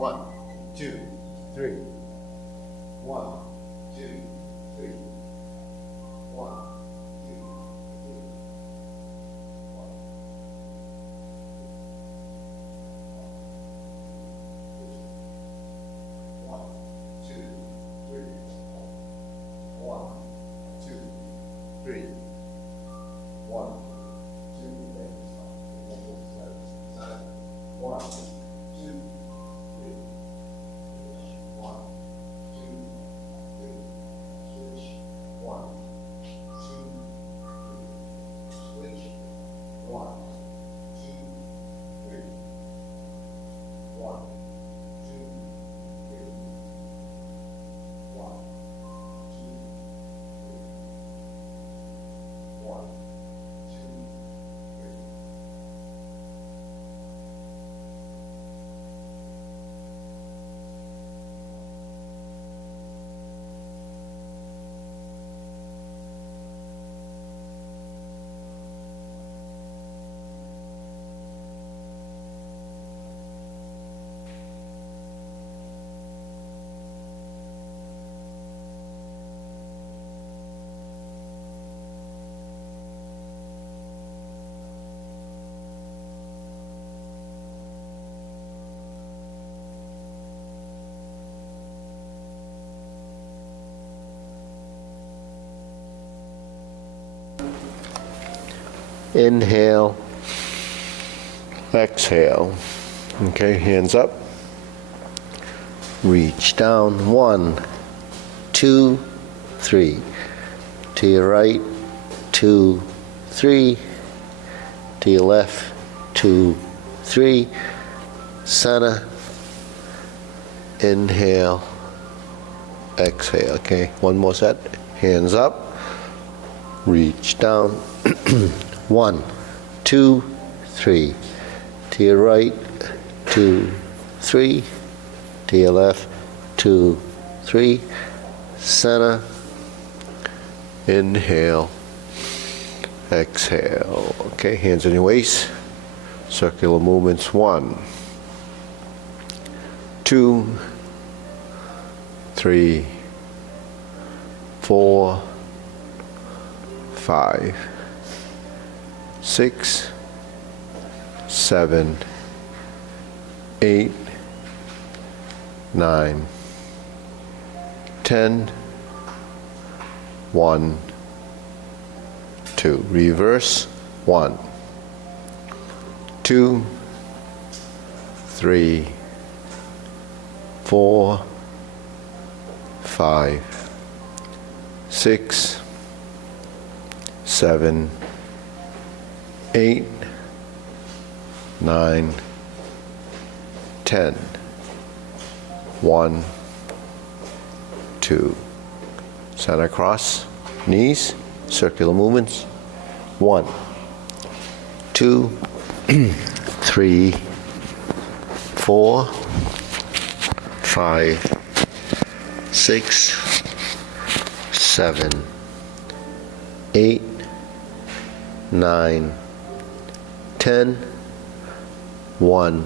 1, 2, 3. 1, 2, 3. 1, 2, 3. 1, 2, 3. 1, 2, 3. 1, 2, 1, 2, 3. 1, 2, 3. Switch. 1, 2, 3. Switch. 1, 2, 3. 1, 2, 3. 1, 2, 3. 1, 2, 3. Inhale, exhale. Okay, hands up. Reach down. 1, 2, 3. To your right, 2, 3. To your left, 2, 3. Center. Inhale, exhale. Okay, one more set. Hands up. Reach down. 1, 2, 3. To your right, 2, 3. To your left, 2, 3. Center. Inhale. Exhale. Okay, hands on your waist. Circular movements. 1, 2, 3, 4, 5, 6, 7, 8, 9, 10, 1, 2. Reverse. 1, 2, 3, 4, 5, 6, 7, 8, 9, 10. 1, 2. Center cross, knees, circular movements. 1, 2, 3, 4, 5, 6, 7, 8, 9, 10. 1,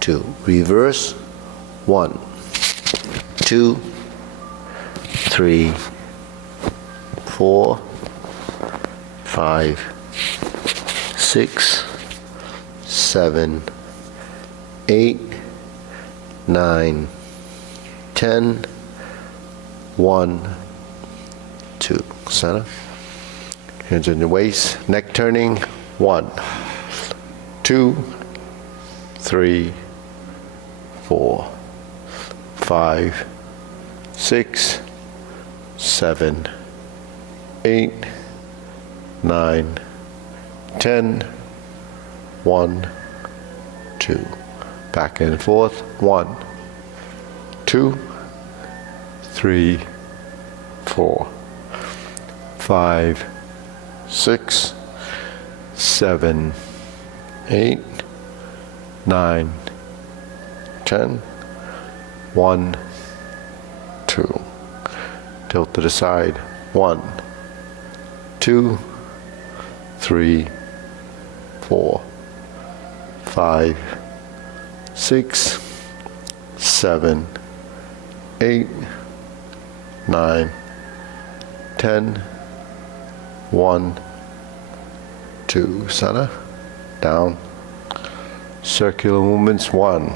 2. Reverse. 1, 2, 3, 4, 5, 6, 7, 8, 9, 10. 1, 2. Center. Hands on your waist. Neck turning. 1, 2, 3, 4, 5, 6, 7, 8, 9, 10. 1, 2. Back and forth. 1, 2, 3, 4, 5, 6, 7, 8, 9, 10. 1, 2. Tilt to the side. 1, 2, 3, 4, 5, 6, 7, 8, 9, 10, 1, 2, center, down, circular movements, 1,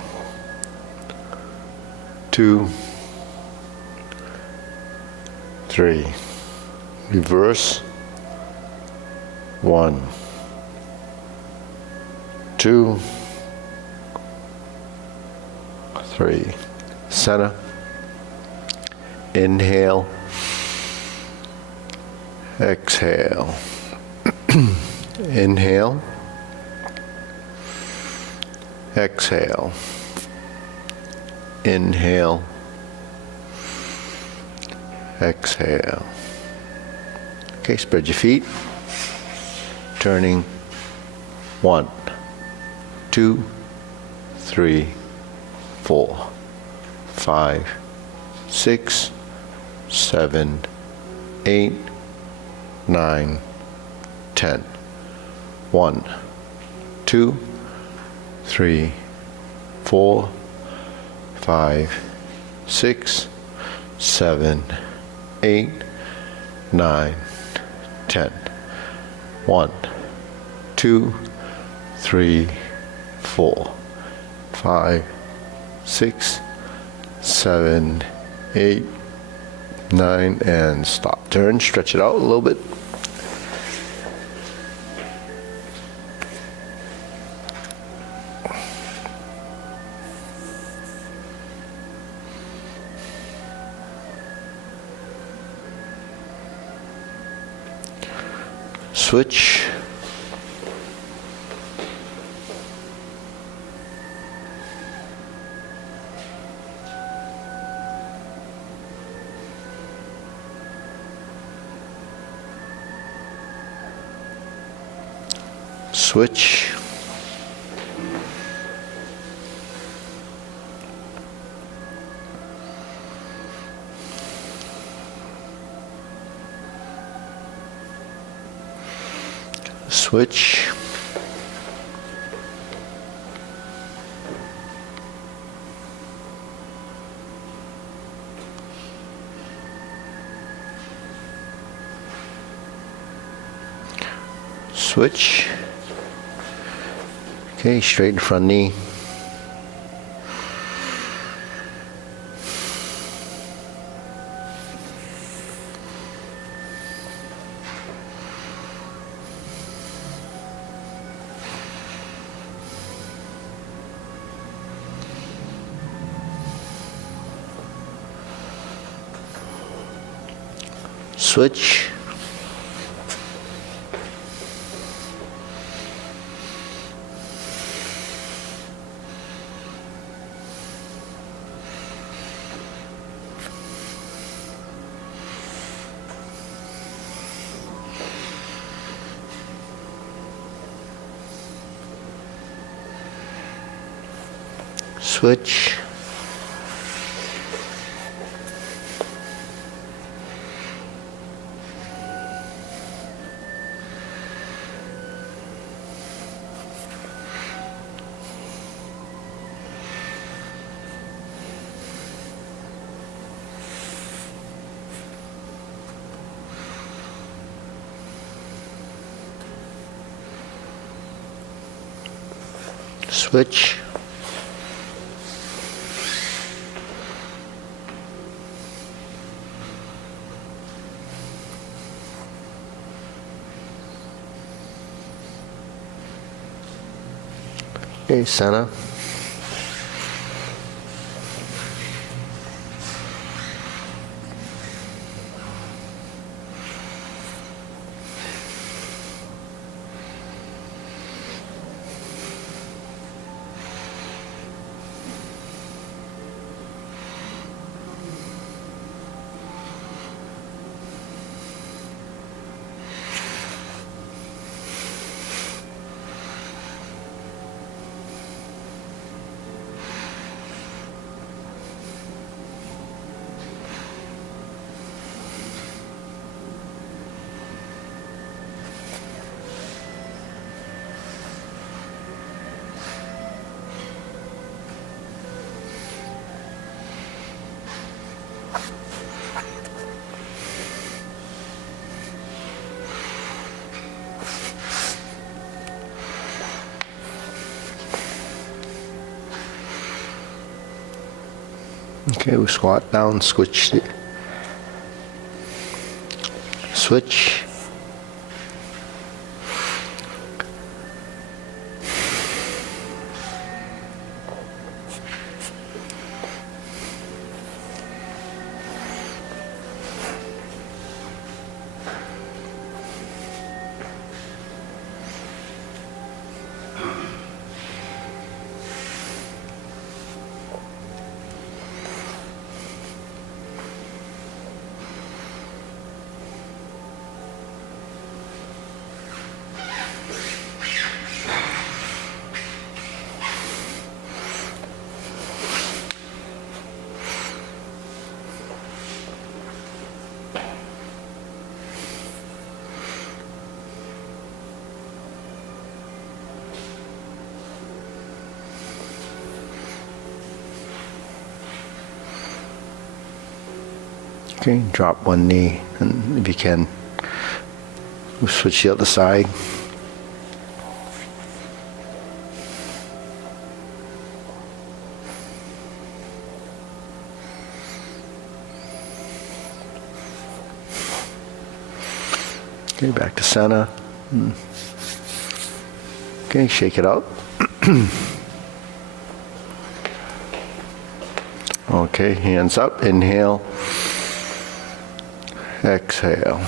2, 3, reverse, 1, 2, 3, center, inhale, exhale, inhale, exhale, inhale, exhale. Okay, spread your feet, turning 1, 2, 3, 4, 5, 6, 7, 8, 9, 10. 1, 2, 3, 4, 5, 6, 7, 8, 9, 10. 1, 2, 3, 4, 5, 6, 7, 8, 9, and stop. Turn, stretch it out a little bit. Switch. Switch. Switch. Switch. Okay, straighten front knee. Switch. Switch. Switch. Okay, center. Okay, we squat down, switch. Switch. Okay, drop one knee, and if you can, we'll switch the other side. Okay, back to center. Okay, shake it out. Okay, hands up, inhale. Exhale.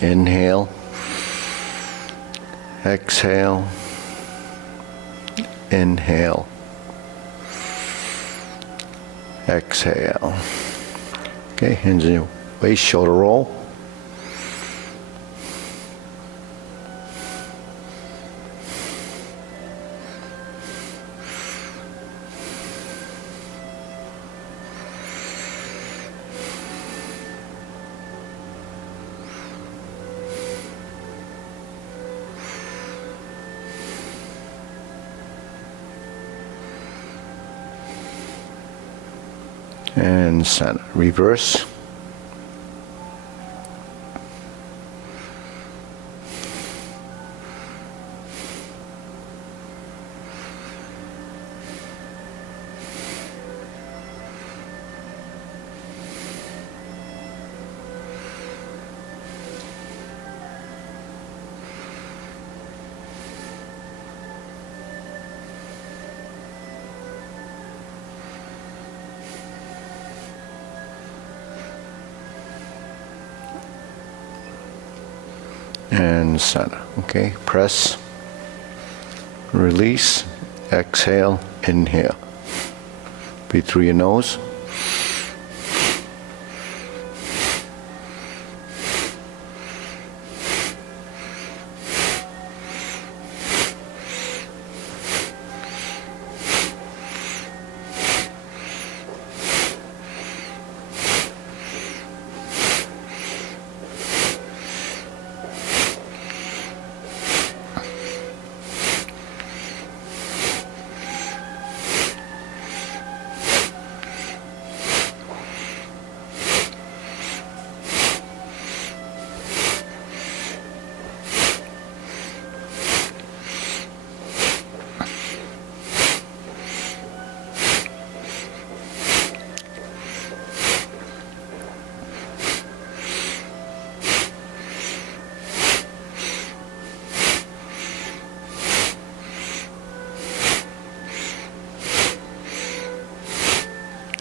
Inhale. Exhale. Inhale. Exhale. Okay, hands in your waist, shoulder roll. And center. Reverse. And center. Okay, press, release, exhale, inhale. Breathe through your nose.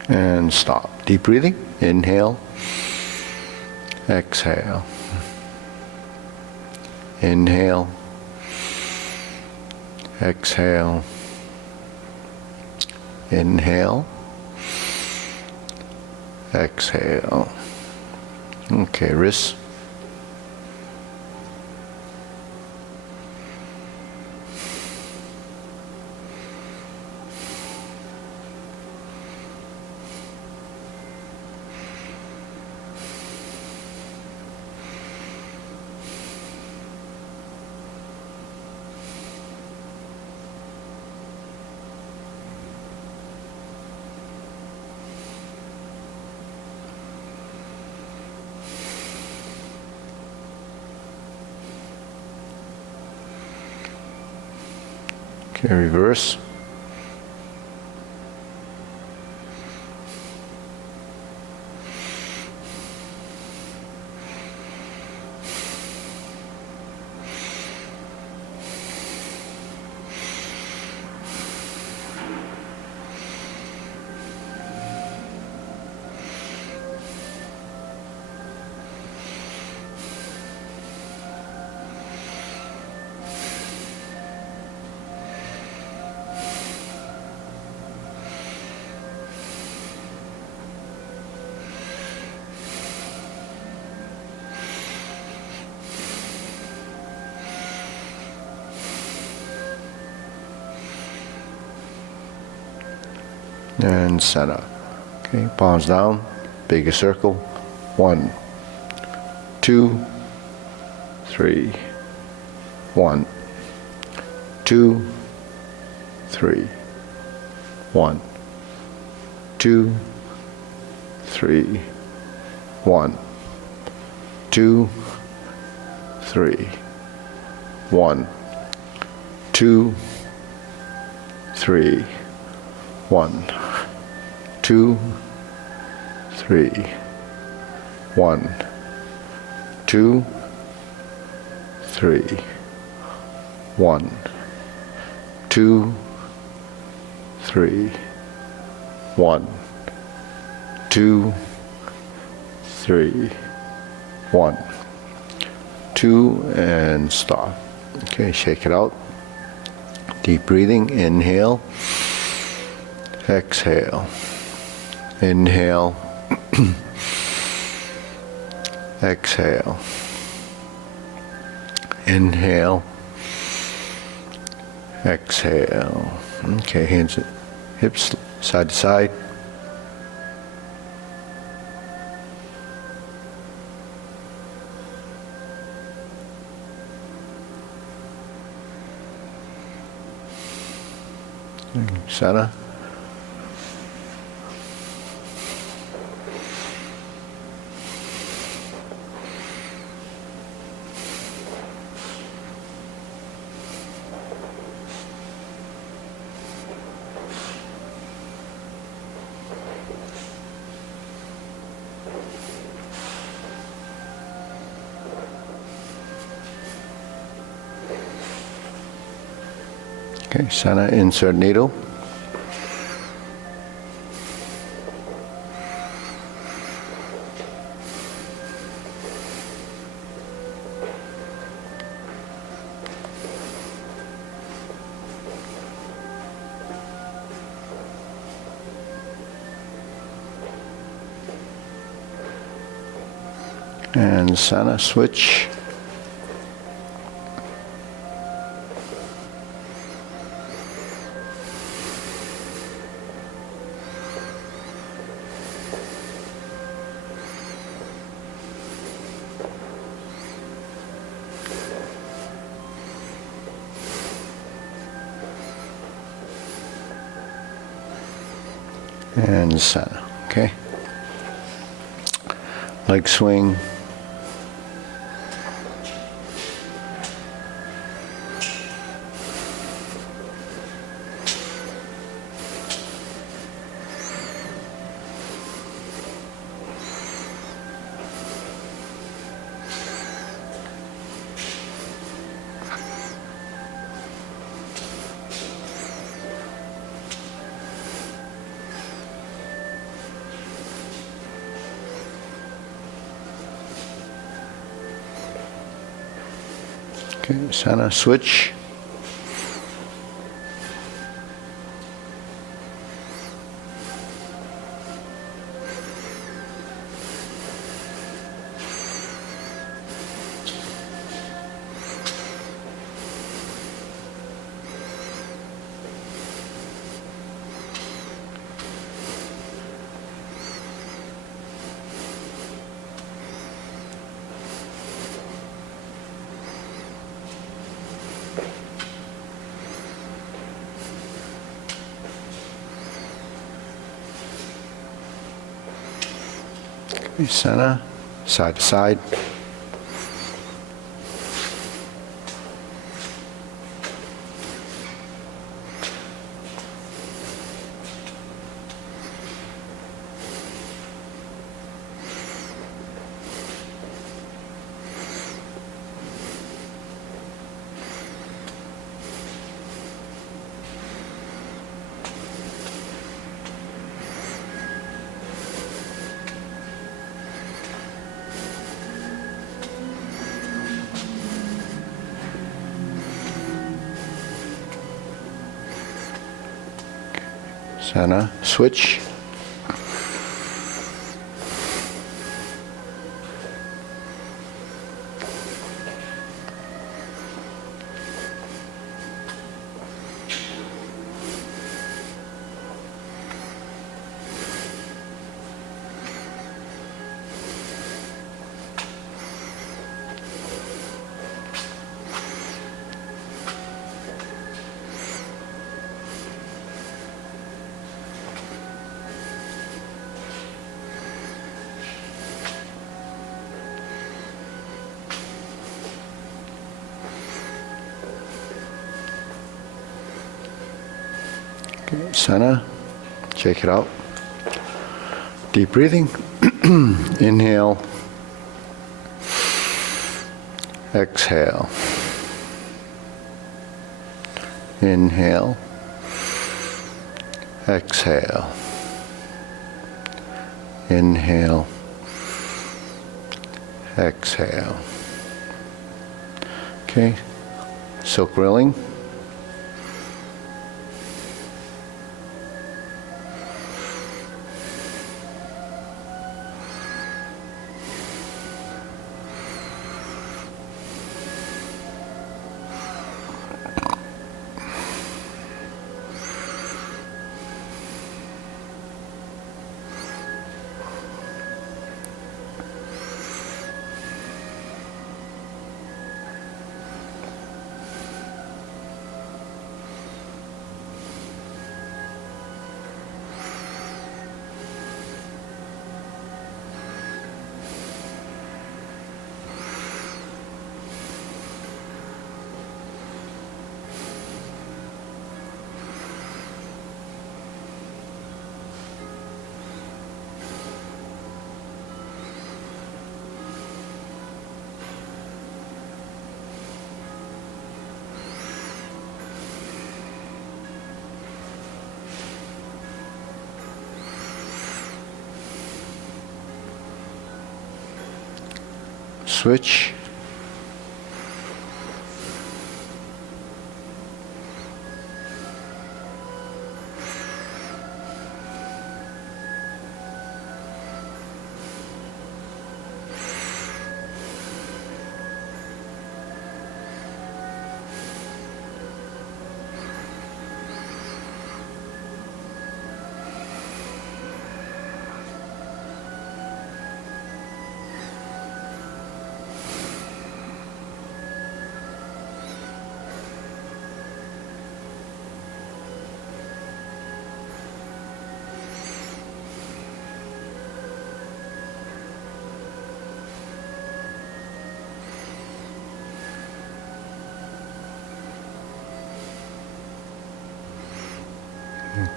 And stop. Deep breathing. Inhale. Exhale. Inhale. Exhale. Inhale. Exhale. Okay, wrists. Okay, reverse. and center. Okay, palms down, bigger circle. 1, 2, 3. 1, 2, 3. 1, 2, 3. 1, 2, 3. 1, 2, 3. 1, 2, 3. 1, 2, 3. 1, 2, 3. 1, 2, 3. 1, 2, and stop. Okay, shake it out. Deep breathing. Inhale. Exhale. Inhale. Exhale. Inhale. Exhale. Okay, hands, hips side to side. Center. Okay, center, insert needle. And center, switch. And center, okay? Leg swing. Okay, center, switch. Okay, center, side to side. Center, switch. Okay, center. Check it out. Deep breathing. Inhale. Exhale. Inhale. Exhale. Inhale. Exhale. Okay. Silk grilling. Switch.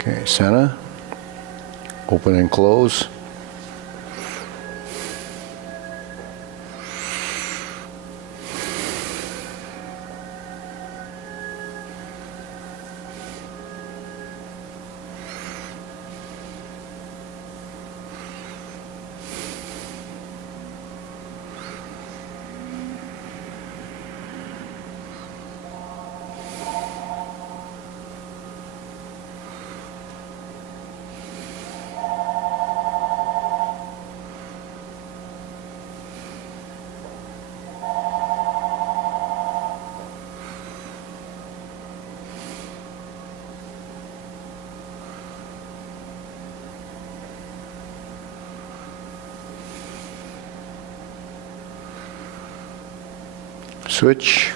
Okay, center. Open and close. Switch.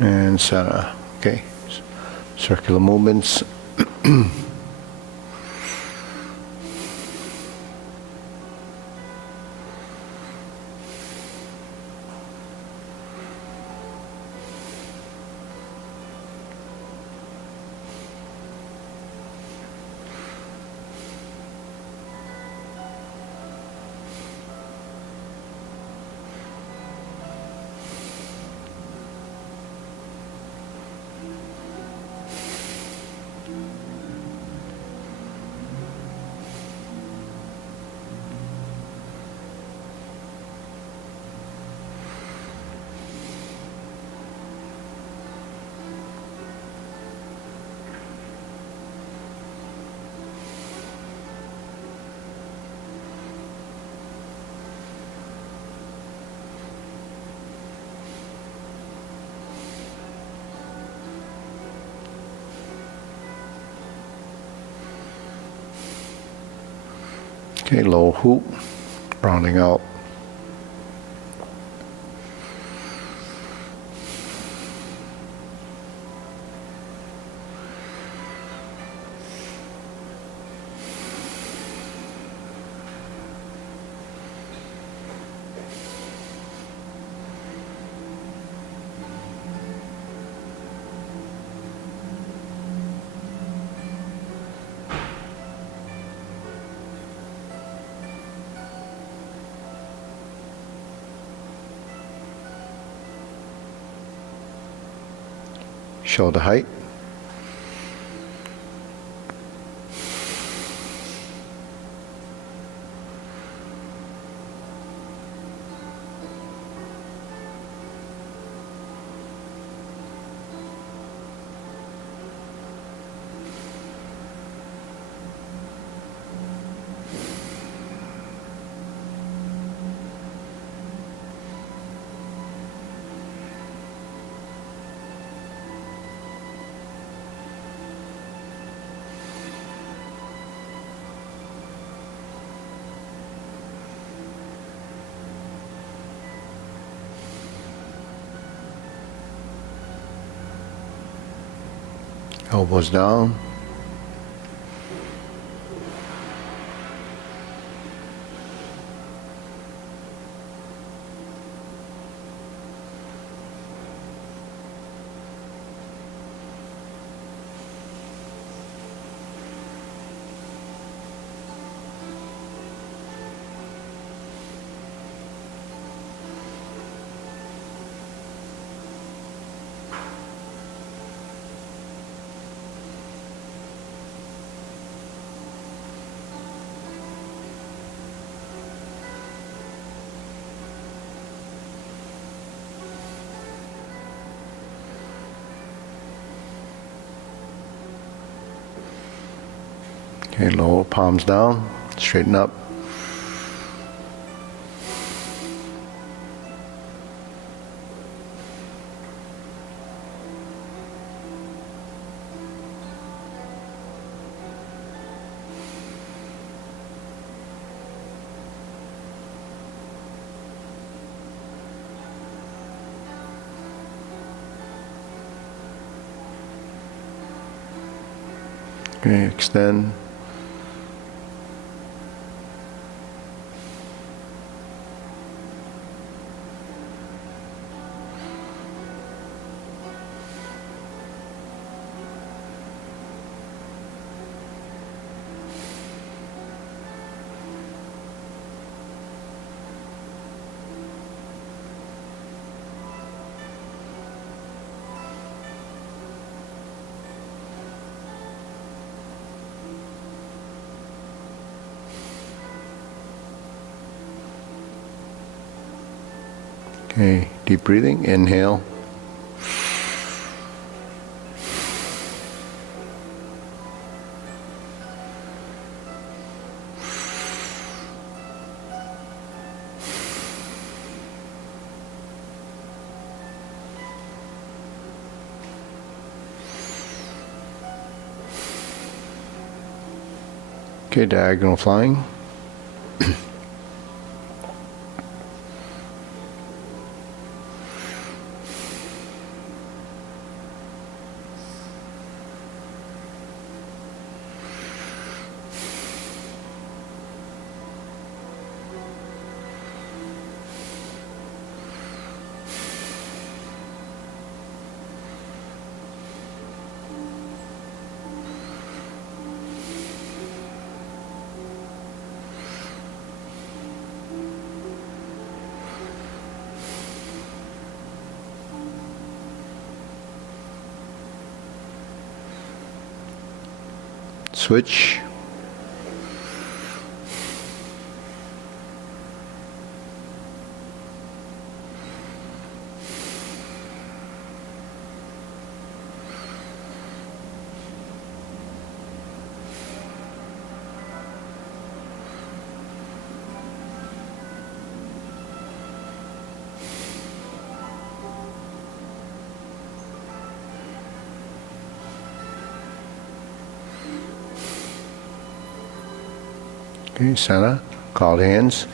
And center. Okay. Circular movements. Okay, low hoop, rounding out. Shoulder height. Elbows down. Okay, lower palms down, straighten up. Okay, extend. Okay, deep breathing, inhale. Okay, diagonal flying. Switch. Okay, center. Called hands.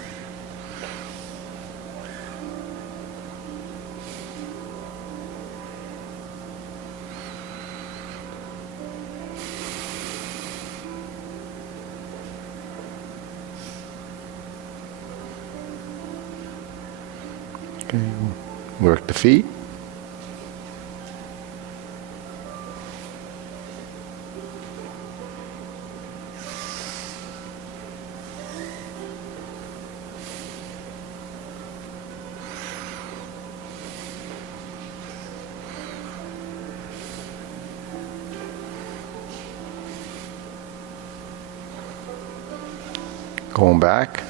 Okay, work the feet. Going back.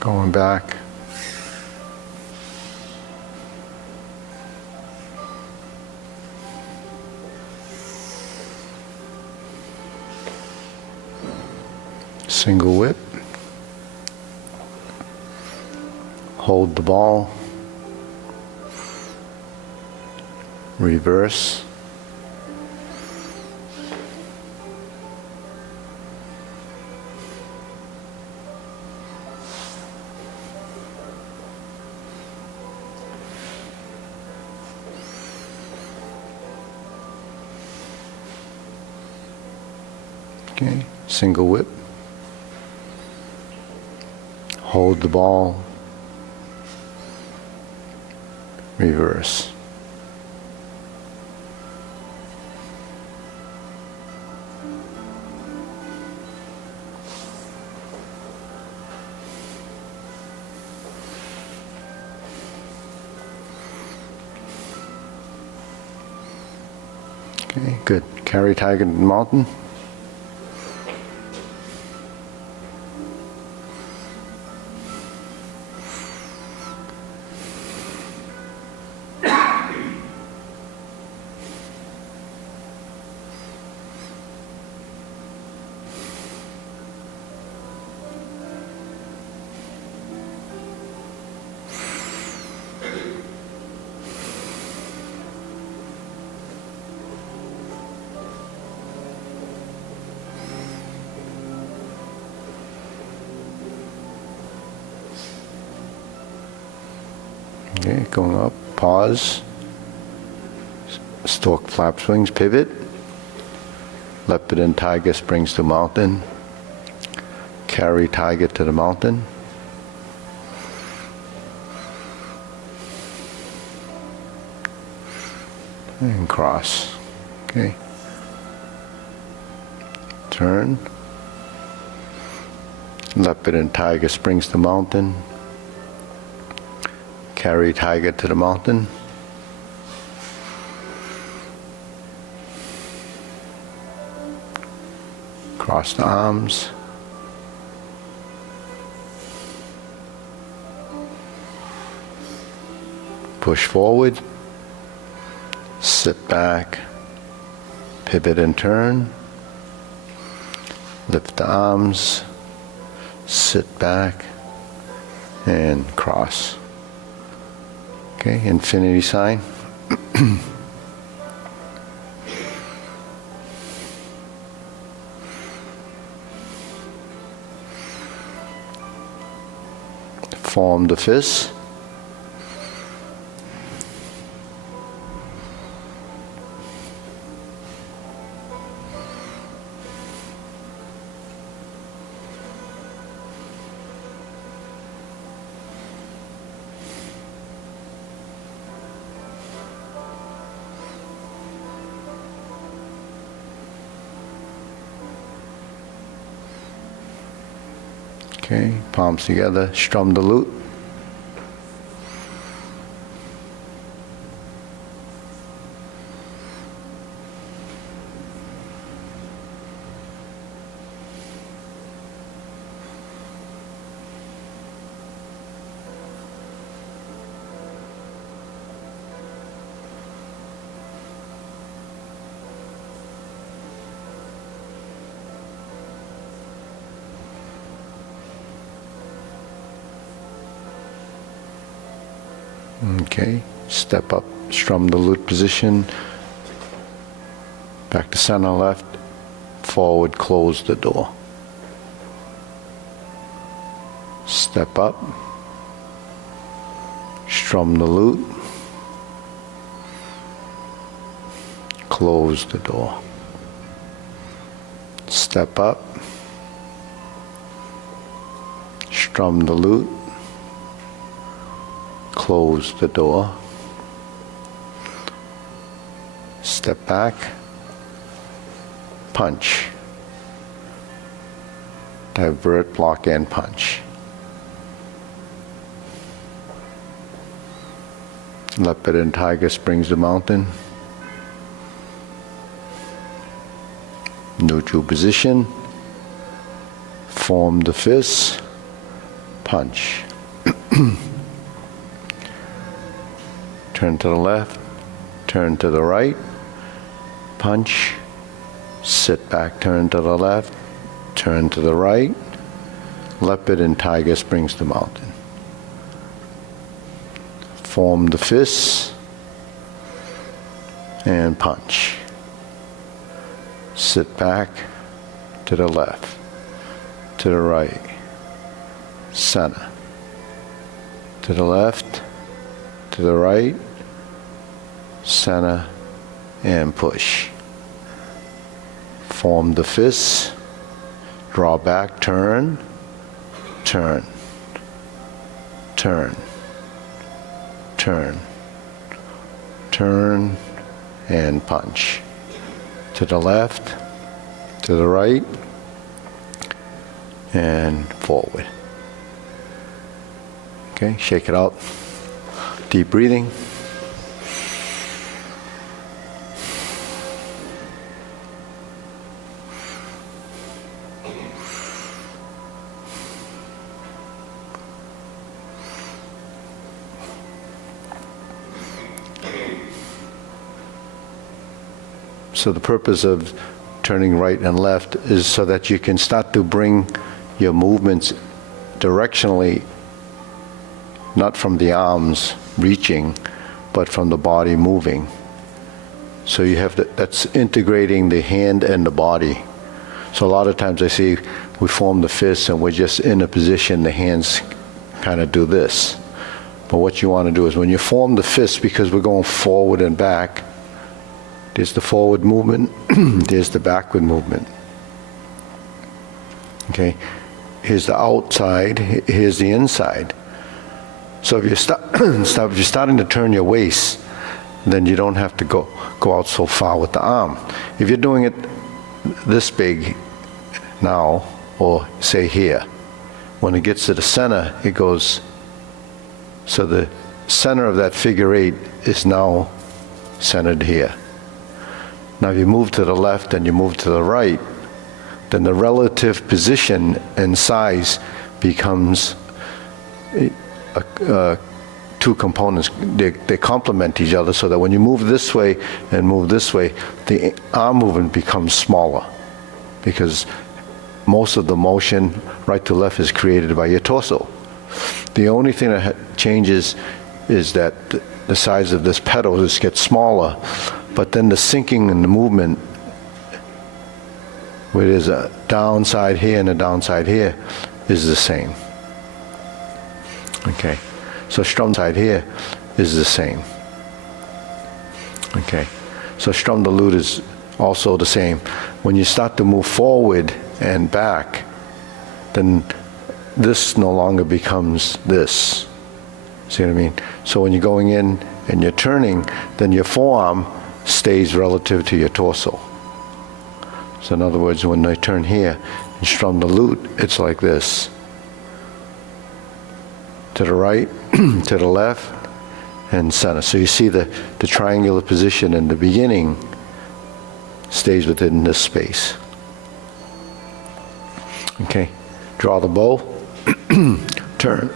Going back. Single whip. Hold the ball. Reverse. Okay, single whip. Hold the ball. Reverse. Okay, good. Carry tiger to the mountain. Okay, going up, pause, stork flap swings, pivot, leopard and tiger springs to mountain, carry tiger to the mountain, and cross. Okay, turn, leopard and tiger springs to mountain, carry tiger to the mountain, cross the arms, push forward, sit back, pivot and turn, lift the arms, sit back, and cross. Okay, infinity sign. Form the fist. Okay, palms together, strum the lute. Okay, step up, strum the lute position, back to center left, forward, close the door. Step up, strum the lute, close the door. Step up, strum the lute, close the door. Step back, punch. Divert, block, and punch. Leopard and tiger springs the mountain. Neutral position. Form the fists. Punch. Turn to the left. Turn to the right. Punch. Sit back, turn to the left. Turn to the right. Leopard and tiger springs the mountain. Form the fists and punch. Sit back, to the left, to the right, center, to the left, to the right, center, and push. Form the fists, draw back, turn, turn, turn, turn, turn, and punch. To the left, to the right, and forward. Okay, shake it out. Deep breathing. So the purpose of turning right and left is so that you can start to bring your movements directionally, not from the arms reaching, but from the body moving. So you have that's integrating the hand and the body. So a lot of times I see we form the fists and we're just in a position, the hands kind of do this. But what you want to do is when you form the fists, because we're going forward and back, there's the forward movement, there's the backward movement. Okay, here's the outside, here's the inside. So if you're starting to turn your waist, then you don't have to go out so far with the arm. If you're doing it this big now, or say here, when it gets to the center, it goes, so the center of that figure eight is now centered here. Now if you move to the left and you move to the right, then the relative position and size becomes two components. They complement each other so that when you move this way and move this way, the arm movement becomes smaller because most of the motion right to left is created by your torso. The only thing that changes is that the size of this pedal just gets smaller, but then the sinking and the movement, where there's a downside here and a downside here, is the same. Okay, so strum side here is the same. Okay, so strum the lute is also the same. When you start to move forward and back, then this no longer becomes this. See what I mean? So when you're going in and you're turning, then your forearm stays relative to your torso. So in other words, when I turn here and strum the lute, it's like this. To the right, to the left, and center. So you see the triangular position in the beginning stays within this space. Okay, draw the bow, turn.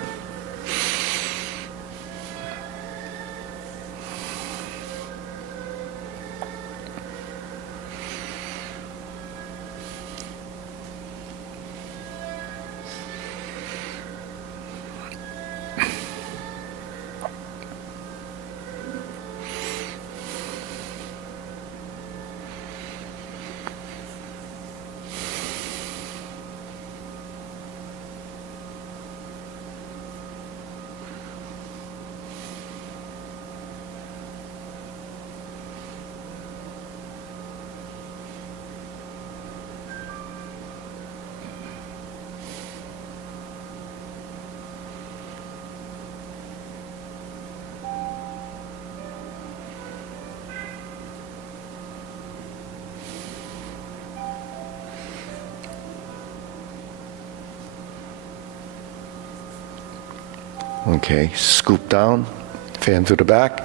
Okay, scoop down, fan through the back.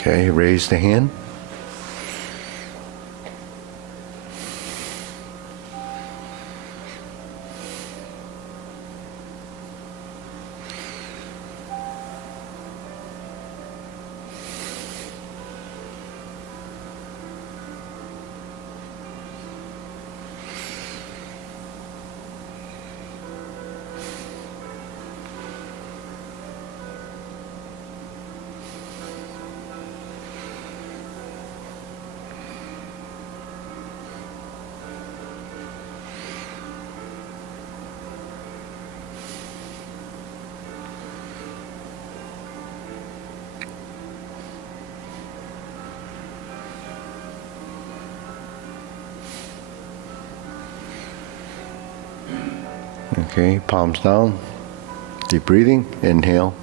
Okay, raise the hand. Okay, palms down. Deep breathing. Inhale.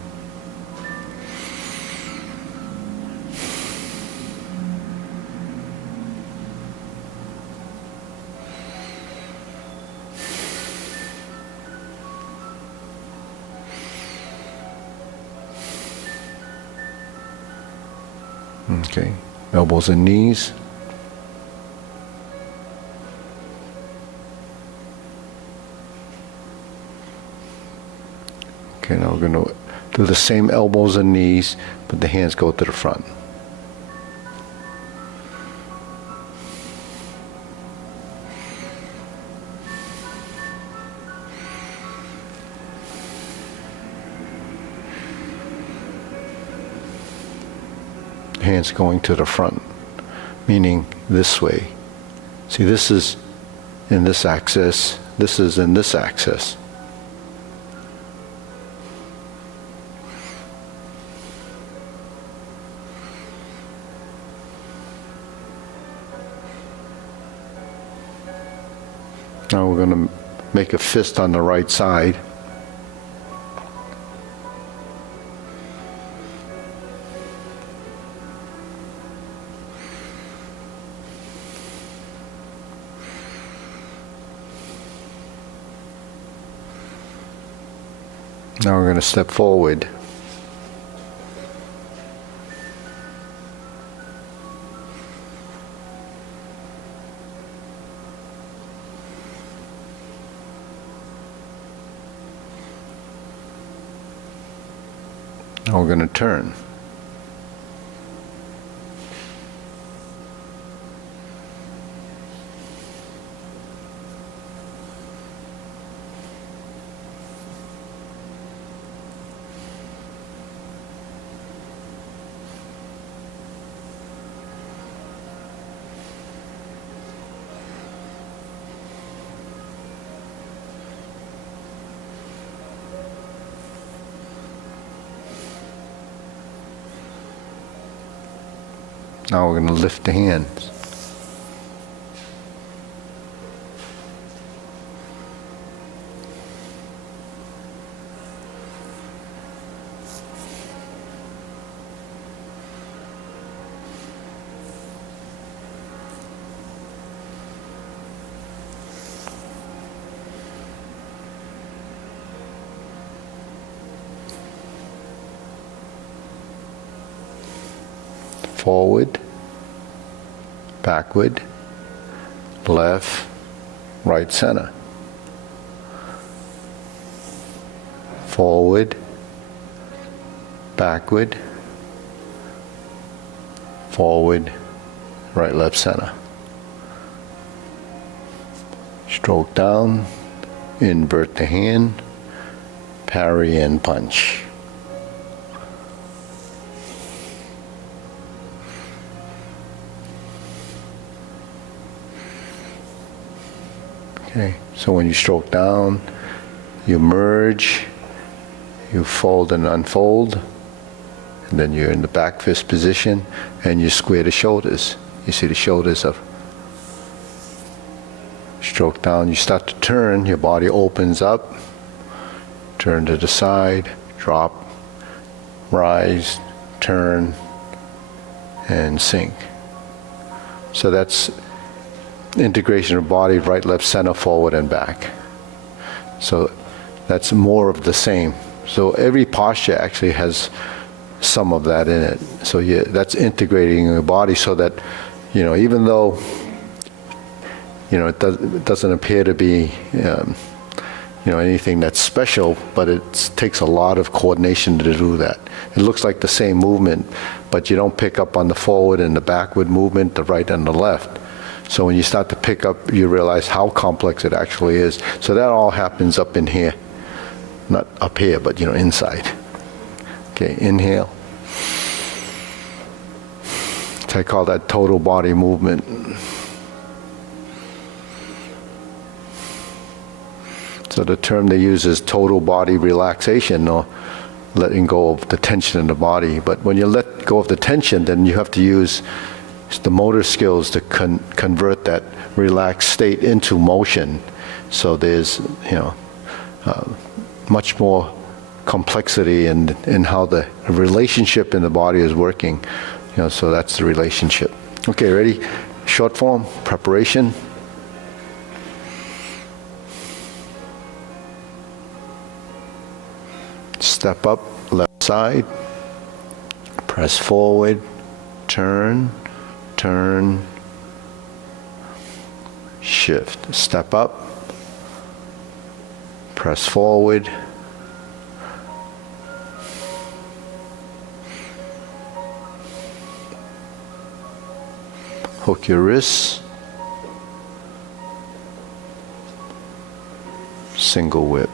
Okay, elbows and knees. Okay, now we're going to do the same elbows and knees, but the hands go to the front. Hands going to the front, meaning this way. See, this is in this axis, this is in this axis. Now we're going to make a fist on the right side. Now we're going to step forward. Now we're going to turn. Now we're going to lift the hands. Forward, backward, left, right, center. forward, backward, forward, right, left, center. Stroke down, invert the hand, parry and punch. Okay, so when you stroke down, you merge, you fold and unfold, and then you're in the back fist position, and you square the shoulders. You see the shoulders up. Stroke down, you start to turn, your body opens up, turn to the side, drop, rise, turn, and sink. So that's integration of body, right, left, center, forward, and back. So that's more of the same. So every posture actually has some of that in it. So that's integrating your body so that, even though, it doesn't appear to be, anything that's special, but it takes a lot of coordination to do that. It looks like the same movement, but you don't pick up on the forward and the backward movement, the right and the left. So when you start to pick up, you realize how complex it actually is. So that all happens up in here. Not up here, but inside. Okay, inhale. So I call that total body movement. So the term they use is total body relaxation, or letting go of the tension in the body. But when you let go of the tension, then you have to use the motor skills to convert that relaxed state into motion. So there's, much more complexity in how the relationship in the body is working. So that's the relationship. Okay, ready? Short form, preparation. Step up, left side. Press forward, turn, turn, shift. Step up, press forward, hook your wrists, single whip.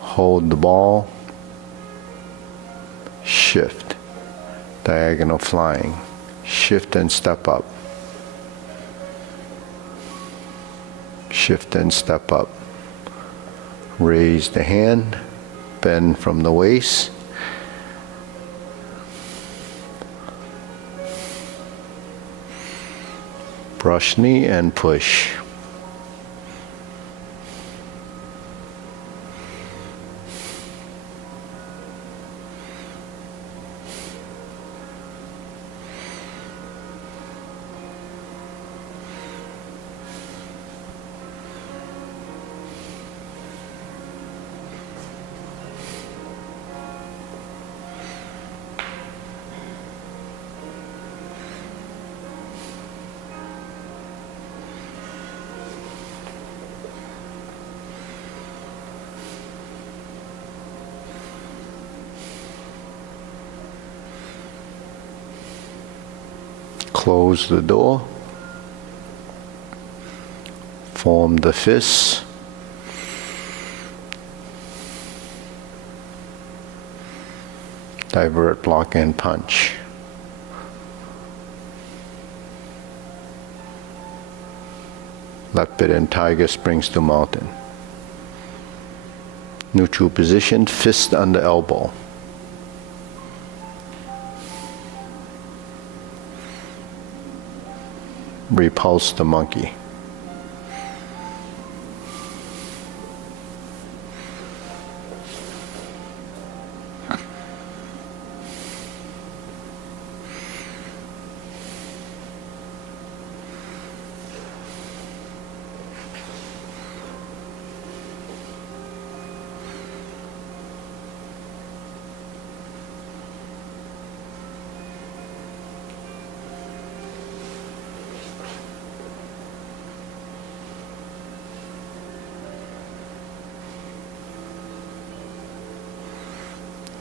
Hold the ball, shift, diagonal flying, shift and step up, shift and step up. Raise the hand, bend from the waist, brush knee and push. Close the door, form the fists, divert, block, and punch. Leopard and tiger springs to mountain. Neutral position, fist under elbow. Repulse the monkey.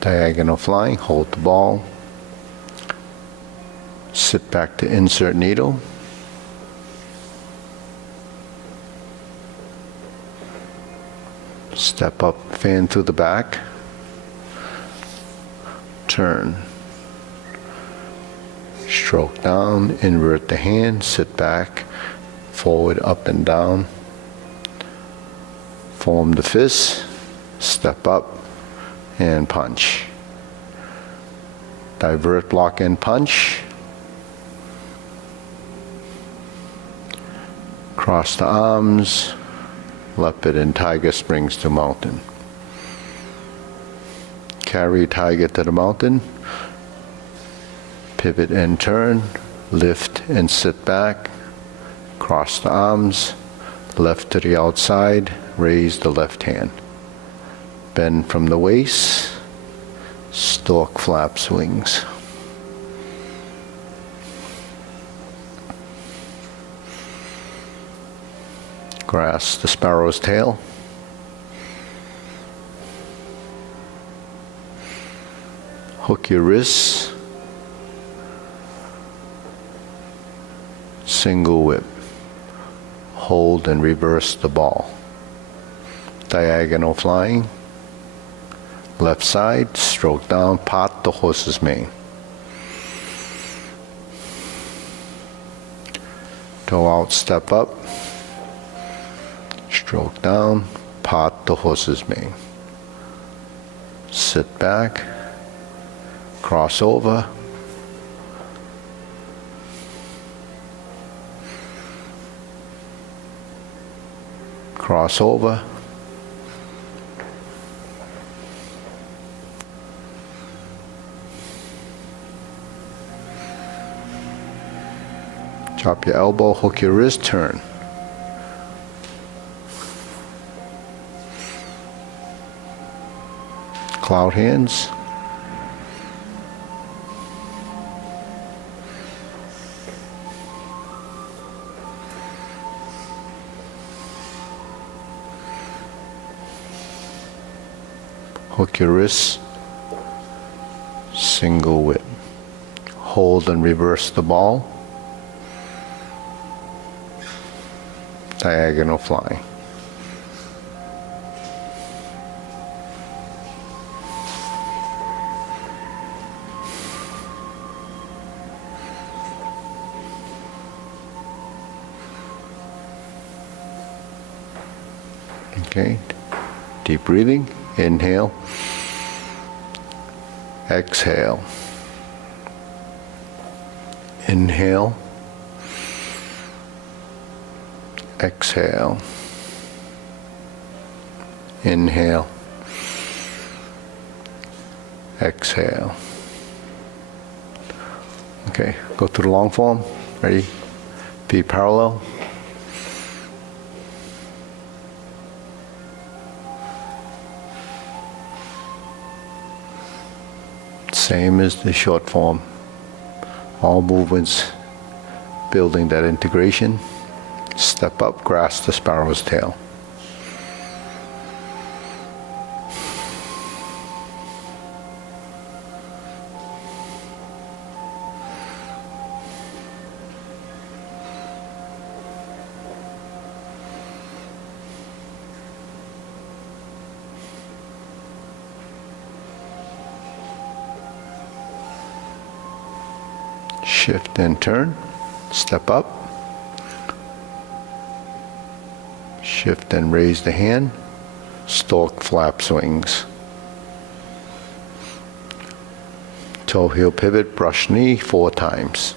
Diagonal flying, hold the ball. Sit back to insert needle. Step up, fan through the back. Turn. Stroke down, invert the hand, sit back, forward, up and down. Form the fist, step up, and punch. Divert, block, and punch. Cross the arms, leopard and tiger springs to mountain. Carry tiger to the mountain. Pivot and turn, lift and sit back. Cross the arms, left to the outside, raise the left hand. Bend from the waist, stork flaps wings. Grasp the sparrow's tail. Hook your wrists. Single whip. Hold and reverse the ball. Diagonal flying. Left side, stroke down, part the horse's mane. Toe out, step up. Stroke down, part the horse's mane. Sit back, cross over. Cross over. Drop your elbow, hook your wrist, turn. Cloud hands. Hook your wrists. Single whip. Hold and reverse the ball. Diagonal flying. Okay, deep breathing, inhale, exhale, inhale, exhale, inhale, exhale. Okay, go through the long form, ready? Feet parallel. Same as the short form. All movements building that integration. Step up, grasp the sparrow's tail. Shift and turn, step up. Shift and raise the hand, stork flap swings. Toe heel pivot, brush knee 4 times.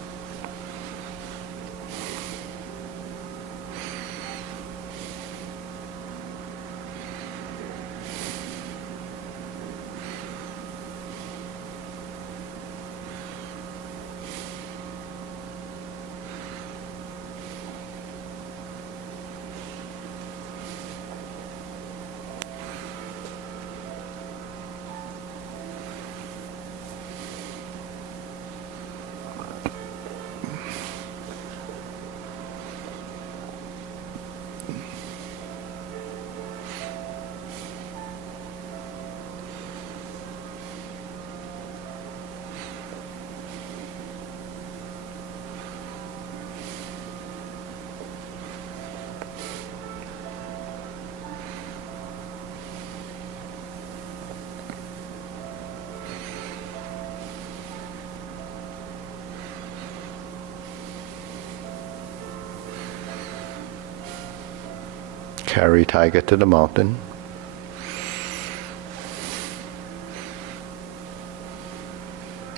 Carry tiger to the mountain.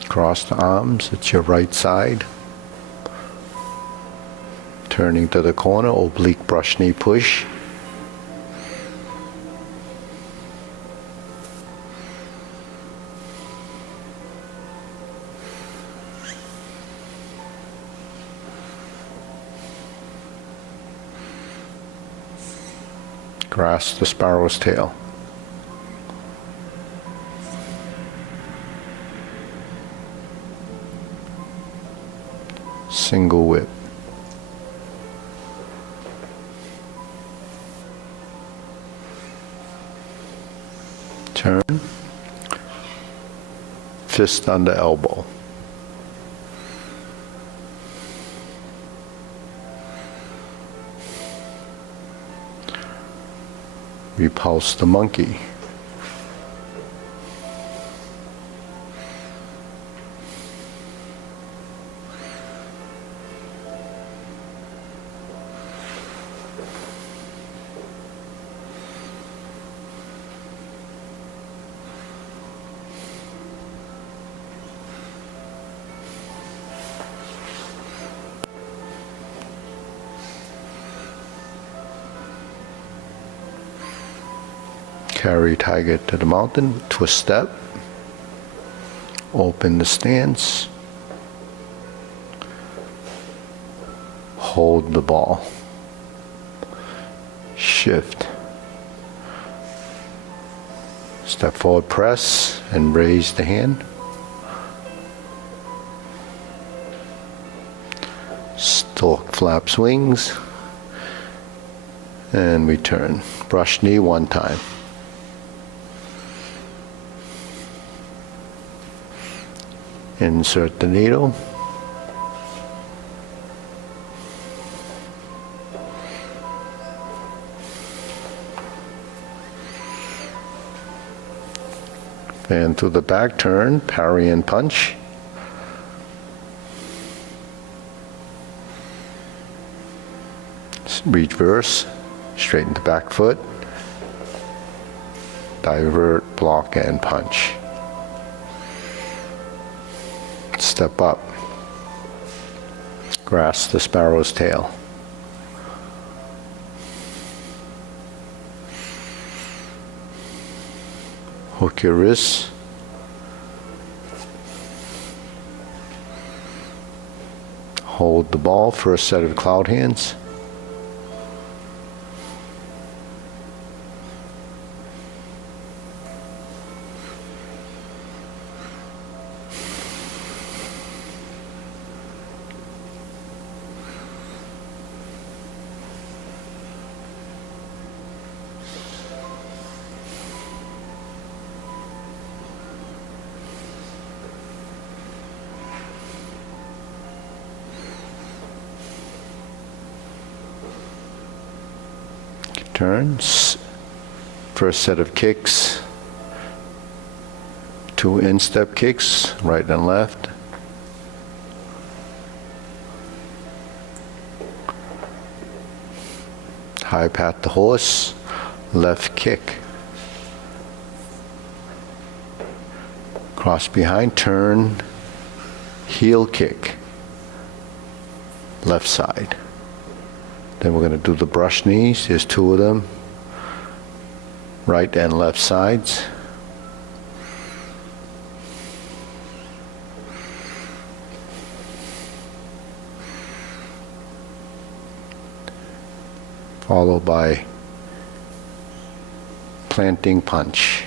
Cross the arms at your right side. Turning to the corner, oblique brush knee push. Grasp the sparrow's tail. Single whip. Turn. Fist under elbow. Repulse the monkey. Carry tiger to the mountain, twist step, open the stance, hold the ball, shift, step forward, press, and raise the hand, stork flaps wings, and return. Brush knee one time. Insert the needle. And through the back turn, parry and punch. Reverse, straighten the back foot. Divert, block, and punch. Step up. Grasp the sparrow's tail. Hook your wrists. Hold the ball, first set of cloud hands. Turns. First set of kicks. 2 instep kicks, right and left. High pat the horse, left kick. Cross behind, turn, heel kick, left side. Then we're going to do the brush knees. There's 2 of them, right and left sides. Followed by planting punch.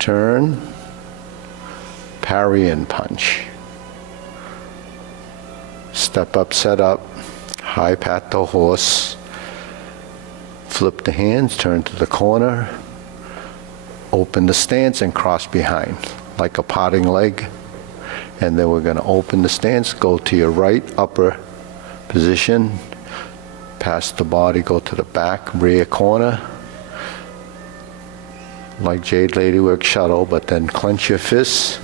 Turn, parry and punch. Step up, set up, high pat the horse, flip the hands, turn to the corner, open the stance and cross behind like a potting leg. And then we're going to open the stance, go to your right upper position, pass the body, go to the back rear corner, like Jade Ladywork shuttle, but then clench your fists,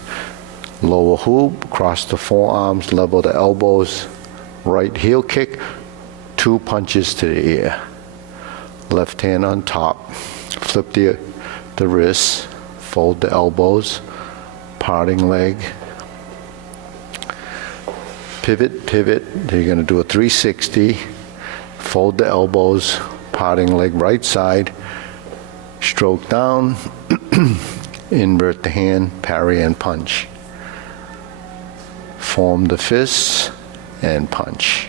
lower hoop, cross the forearms, level the elbows, right heel kick, 2 punches to the ear. Left hand on top, flip the wrists, fold the elbows, parting leg, pivot, pivot. You're going to do a 360, fold the elbows, parting leg right side, stroke down, invert the hand, parry and punch. Form the fists and punch.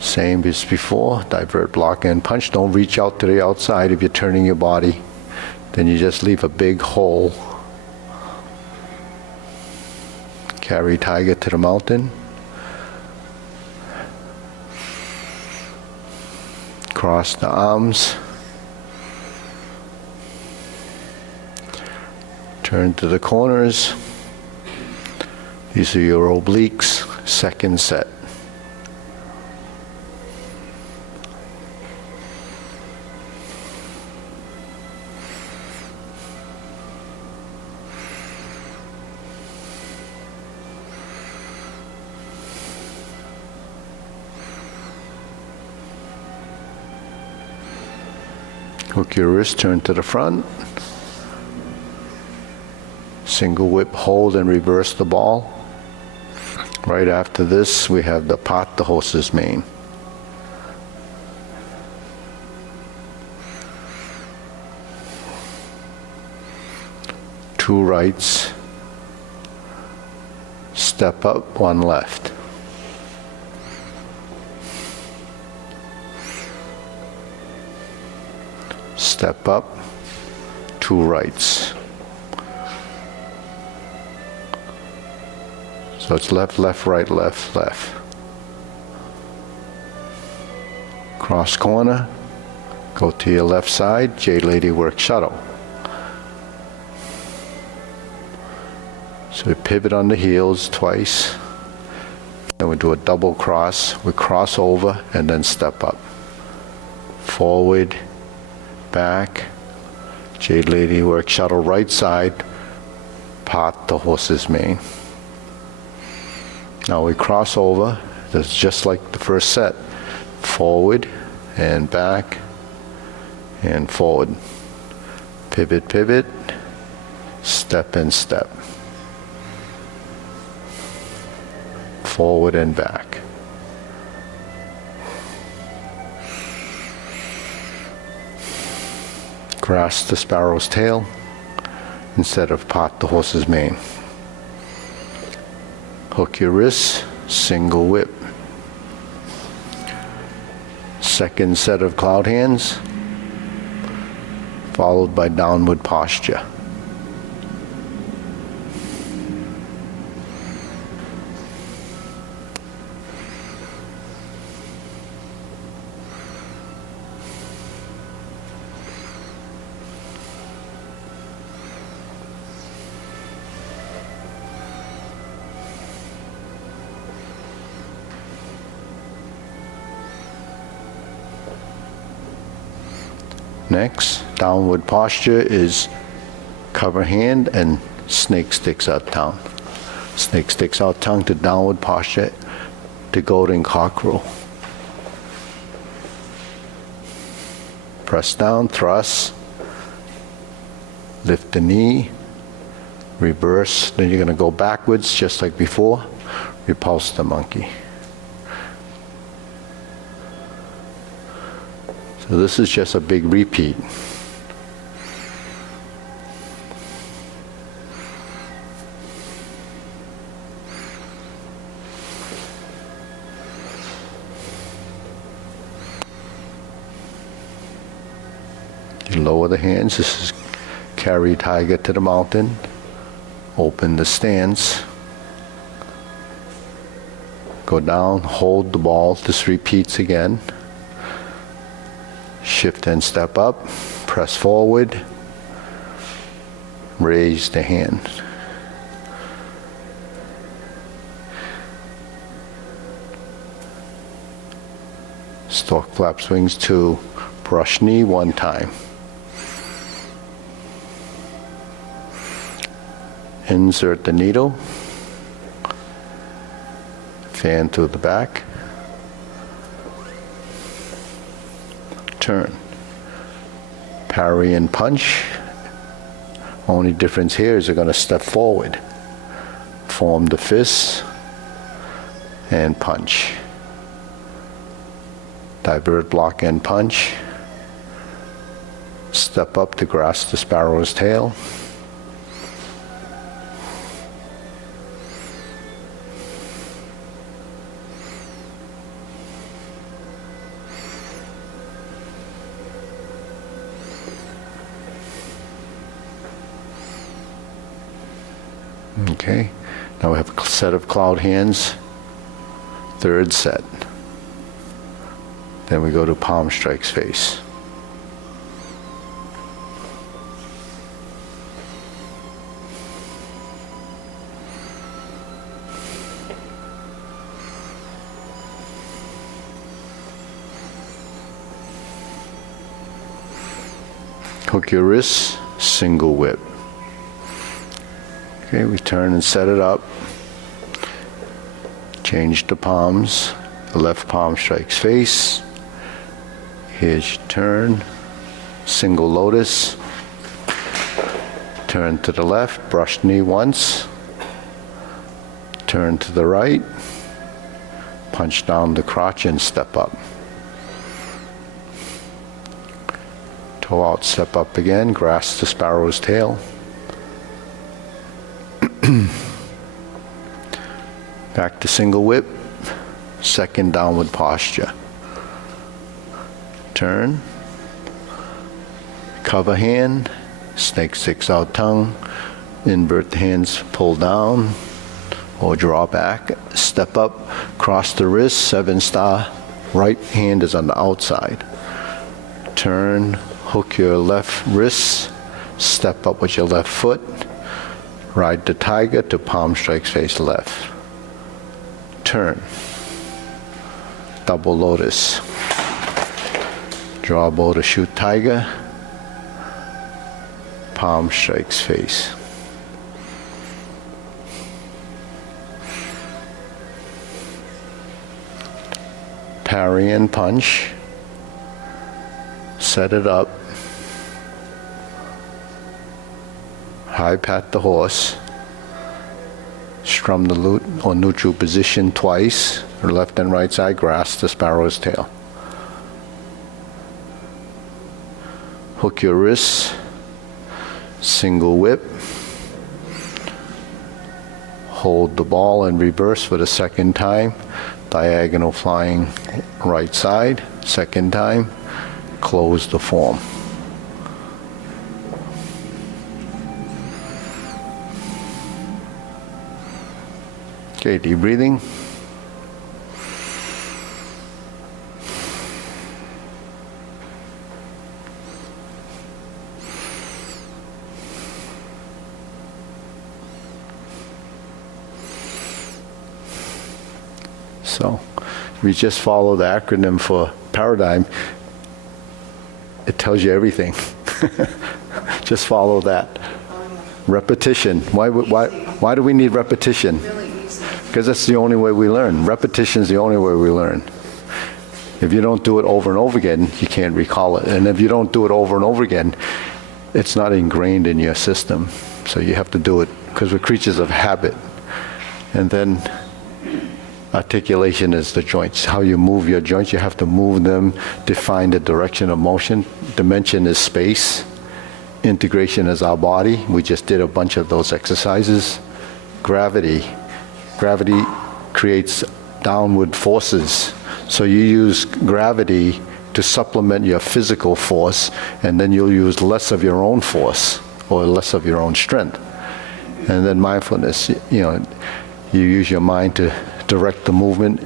Same as before, divert, block, and punch. Don't reach out to the outside if you're turning your body. Then you just leave a big hole. Carry tiger to the mountain. Cross the arms. Turn to the corners. These are your obliques. Second set. Hook your wrist, turn to the front. Single whip, hold and reverse the ball. Right after this, we have the pot the horse's mane. Two rights, step up, one left. Step up, two rights. So it's left, left, right, left, left. Cross corner, go to your left side, Jade Lady work shuttle. So we pivot on the heels twice, then we do a double cross, we cross over and then step up. Forward, back, Jade Lady work shuttle right side, pot the horse's mane. Now we cross over, that's just like the first set. Forward and back and forward. Pivot, pivot, step and step. Forward and back. Grasp the sparrow's tail instead of pot the horse's mane. Hook your wrists, single whip. Second set of cloud hands, followed by downward posture. Next, downward posture is cover hand and snake sticks out tongue. Snake sticks out tongue to downward posture to golden cockerel. Press down, thrust, lift the knee, reverse, then you're going to go backwards just like before, repulse the monkey. So this is just a big repeat. You lower the hands. This is carry tiger to the mountain. Open the stance. Go down, hold the ball. This repeats again. Shift and step up, press forward, raise the hand. Stork flap swings 2, brush knee 1 time. Insert the needle, fan to the back. turn. Parry and punch. Only difference here is you're going to step forward. Form the fist and punch. Divert, block, and punch. Step up to grasp the sparrow's tail. Okay, now we have a set of cloud hands, third set. Then we go to palm strikes face. Hook your wrists, single whip. Okay, we turn and set it up. Change the palms. The left palm strikes face. Here's your turn. Single lotus. Turn to the left, brush knee once. Turn to the right. Punch down the crotch and step up. Toe out, step up again, grasp the sparrow's tail. Back to single whip, second downward posture. Turn, cover hand, snake sticks out tongue, invert the hands, pull down, or draw back, step up, cross the wrist, 7-star, right hand is on the outside. Turn, hook your left wrist, step up with your left foot, ride the tiger to palm strikes face left. Turn. Double lotus. Draw bow to shoot tiger. Palm strikes face. Parry and punch. Set it up. High pat the horse. Strum the lute or neutral position twice, or left and right side, grasp the sparrow's tail. Hook your wrists, single whip. Hold the ball in reverse for the second time. Diagonal flying right side, second time. Close the form. Okay, deep breathing. So, if you just follow the acronym for Paradigm, it tells you everything. Just follow that. Repetition. Why do we need repetition? Because that's the only way we learn. Repetition is the only way we learn. If you don't do it over and over again, you can't recall it. And if you don't do it over and over again, it's not ingrained in your system. So you have to do it, because we're creatures of habit. And then articulation is the joints. How you move your joints, you have to move them, define the direction of motion. Dimension is space. Integration is our body. We just did a bunch of those exercises. Gravity creates downward forces. So you use gravity to supplement your physical force, and then you'll use less of your own force or less of your own strength. And then mindfulness, you use your mind to direct the movement,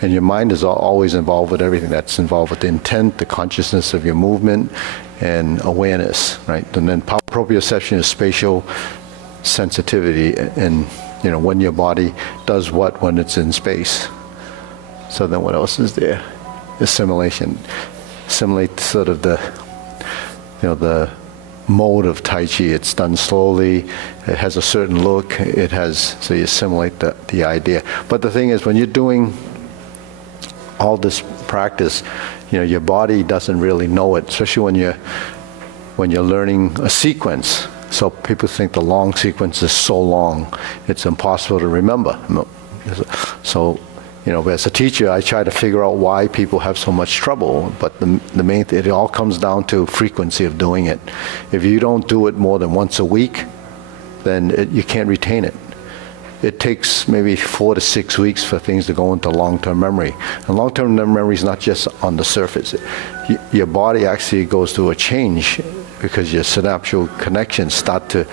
and your mind is always involved with everything. That's involved with the intent, the consciousness of your movement, and awareness, right? And then proprioception is spatial sensitivity, and when your body does what when it's in space. So then what else is there? Assimilation. Assimilate sort of the mode of Tai Chi. It's done slowly. It has a certain look. So you assimilate the idea. But the thing is, when you're doing all this practice, your body doesn't really know it, especially when you're learning a sequence. So people think the long sequence is so long, it's impossible to remember. So, as a teacher, I try to figure out why people have so much trouble, but the main thing, it all comes down to frequency of doing it. If you don't do it more than once a week, then you can't retain it. It takes maybe 4 to 6 weeks for things to go into long-term memory. And long-term memory is not just on the surface. Your body actually goes through a change because your synaptic connections start to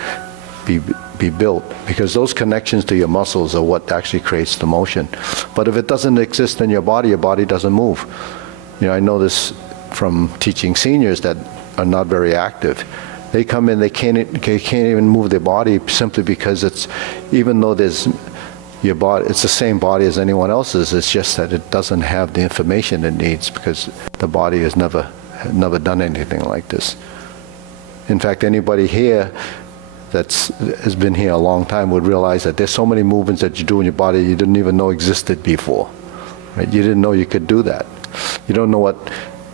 be built, because those connections to your muscles are what actually creates the motion. But if it doesn't exist in your body doesn't move. I know this from teaching seniors that are not very active. They come in, they can't even move their body simply because even though there's your body, it's the same body as anyone else's, it's just that it doesn't have the information it needs because the body has never done anything like this. In fact, anybody here has been here a long time would realize that there's so many movements that you do in your body you didn't even know existed before. Right? You didn't know you could do that. You don't know what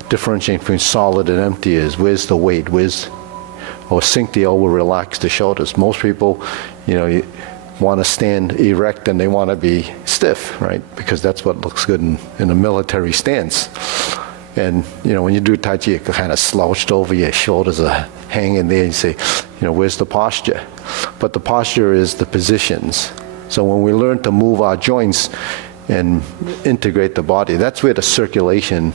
differentiating between solid and empty is. Where's the weight? Or sink the elbow, relax the shoulders. Most people, you want to stand erect and they want to be stiff, right? Because that's what looks good in a military stance. And, when you do Tai Chi, you're kind of slouched over, your shoulders are hanging there, and you say, where's the posture? But the posture is the positions. So when we learn to move our joints and integrate the body, that's where the circulation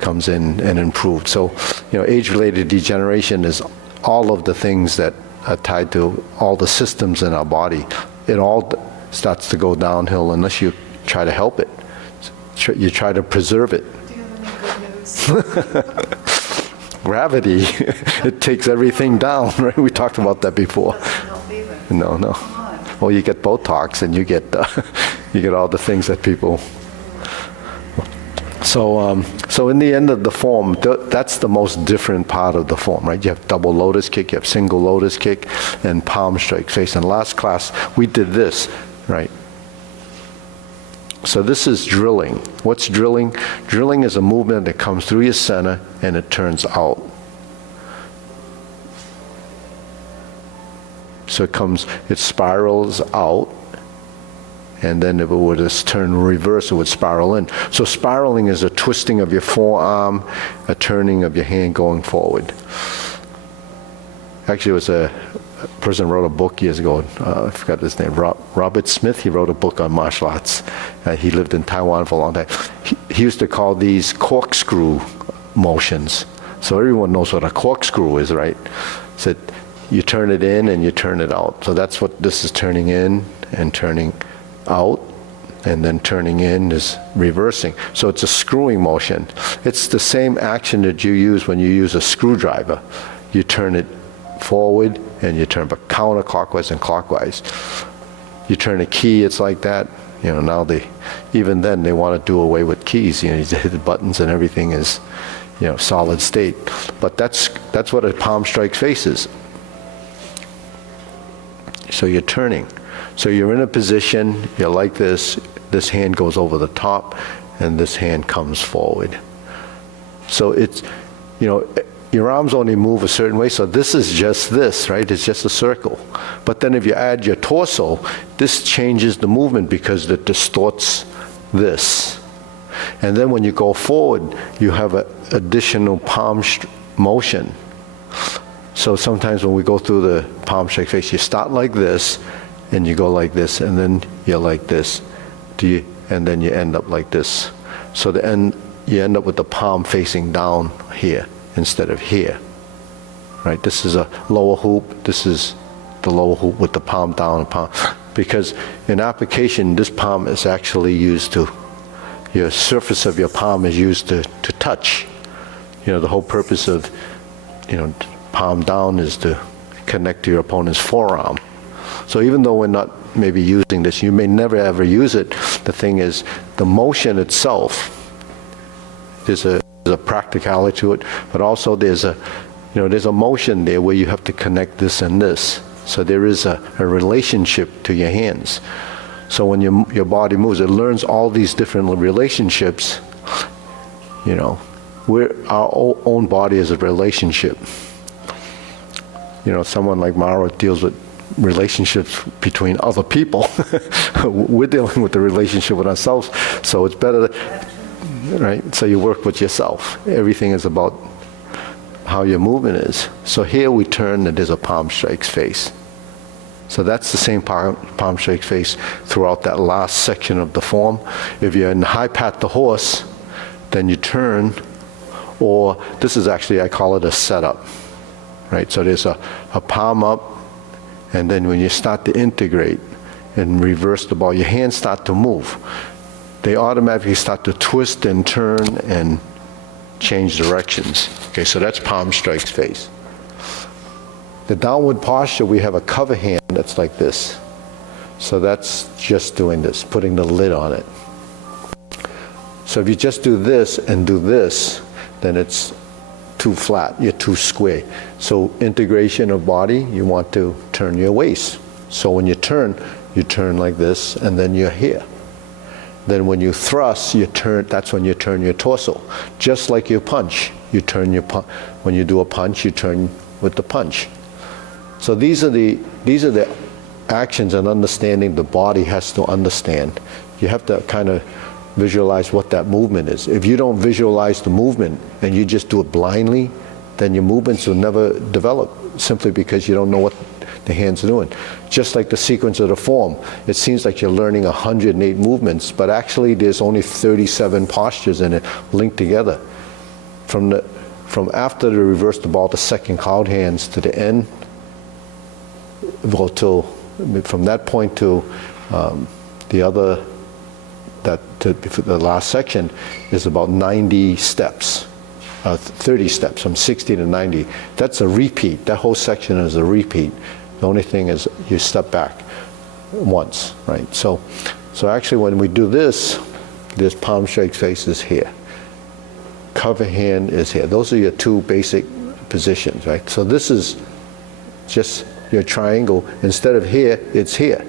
comes in and improved. So, age-related degeneration is all of the things that are tied to all the systems in our body. It all starts to go downhill unless you try to help it. You try to preserve it. Do you have any good news? Gravity, it takes everything down, right? We talked about that before. Doesn't help either. No. Come on. Well, you get Botox and you get all the things that people. So in the end of the form, that's the most different part of the form, right? You have double lotus kick, you have single lotus kick, and palm strike face. In last class, we did this, right? So this is drilling. What's drilling? Drilling is a movement that comes through your center and it turns out. So it spirals out, and then if it were to turn reverse, it would spiral in. So spiraling is a twisting of your forearm, a turning of your hand going forward. Actually, it was a person wrote a book years ago, I forgot his name, Robert Smith. He wrote a book on martial arts. He lived in Taiwan for a long time. He used to call these corkscrew motions. So everyone knows what a corkscrew is, right? So you turn it in and you turn it out. So that's what this is, turning in and turning out, and then turning in is reversing. So it's a screwing motion. It's the same action that you use when you use a screwdriver. You turn it forward and you turn but counterclockwise and clockwise. You turn a key, it's like that. Now even then they want to do away with keys. You hit the buttons and everything is, solid state. But that's what a palm strike face is. So you're turning. So you're in a position, you're like this hand goes over the top, and this hand comes forward. So it's, your arms only move a certain way, so this is just this, right? It's just a circle. But then if you add your torso, this changes the movement because it distorts this. And then when you go forward, you have an additional palm motion. So sometimes when we go through the palm strike face, you start like this, and you go like this, and then you're like this, and then you end up like this. So you end up with the palm facing down here instead of here, right? This is a lower hoop. This is the lower hoop with the palm down and palm. Because in application, this palm is actually used to, your surface of your palm is used to touch. The whole purpose of, palm down is to connect to your opponent's forearm. So even though we're not maybe using this, you may never ever use it. The thing is, the motion itself, there's a practicality to it, but also there's a motion there where you have to connect this and this. So there is a relationship to your hands. So when your body moves, it learns all these different relationships, You know, our own body is a relationship. You know, someone like Mara deals with relationships between other people. We're dealing with the relationship with ourselves, so it's better, right? So you work with yourself. Everything is about how your movement is. So here we turn and there's a palm strikes face. So that's the same palm strikes face throughout that last section of the form. If you're in high pat the horse, then you turn, or this is actually, I call it a setup, right? So there's a palm up, and then when you start to integrate and reverse the ball, your hands start to move. They automatically start to twist and turn and change directions. Okay, so that's palm strikes face. The downward posture, we have a cover hand that's like this. So that's just doing this, putting the lid on it. So if you just do this and do this, then it's too flat, you're too square. So integration of body, you want to turn your waist. So when you turn like this, and then you're here. Then when you thrust, you turn, that's when you turn your torso. Just like your punch, you turn your when you do a punch, you turn with the punch. So these are the actions and understanding the body has to understand. You have to kind of visualize what that movement is. If you don't visualize the movement and you just do it blindly, then your movements will never develop, simply because you don't know what the hands are doing. Just like the sequence of the form, it seems like you're learning 108 movements, but actually there's only 37 postures in it linked together. From after the reverse the ball to second cloud hands to the end, well, from that point to the other, the last section is about 90 steps, 30 steps, from 60 to 90. That's a repeat. That whole section is a repeat. The only thing is you step back once, right? So actually when we do this, there's palm strikes faces here. Cover hand is here. Those are your two basic positions, right? So this is just your triangle. Instead of here, it's here.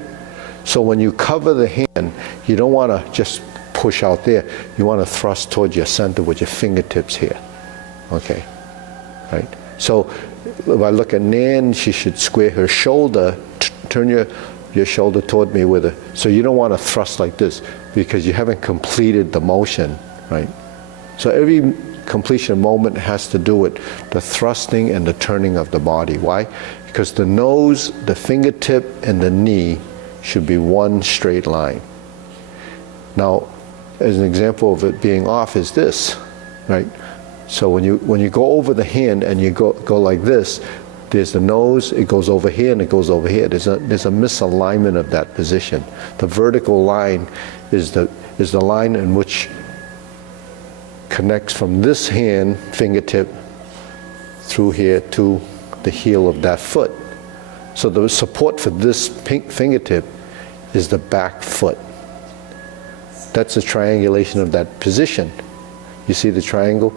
So when you cover the hand, you don't want to just push out there. You want to thrust towards your center with your fingertips here. Okay, right? So if I look at Nan, she should square her shoulder, turn your shoulder toward me with her. So you don't want to thrust like this because you haven't completed the motion, right? So every completion moment has to do with the thrusting and the turning of the body. Why? Because the nose, the fingertip, and the knee should be one straight line. Now, as an example of it being off is this, right? So when you go over the hand and you go like this, there's the nose, it goes over here and it goes over here. There's a misalignment of that position. The vertical line is the line in which connects from this hand, fingertip, through here to the heel of that foot. So the support for this fingertip is the back foot. That's a triangulation of that position. You see the triangle?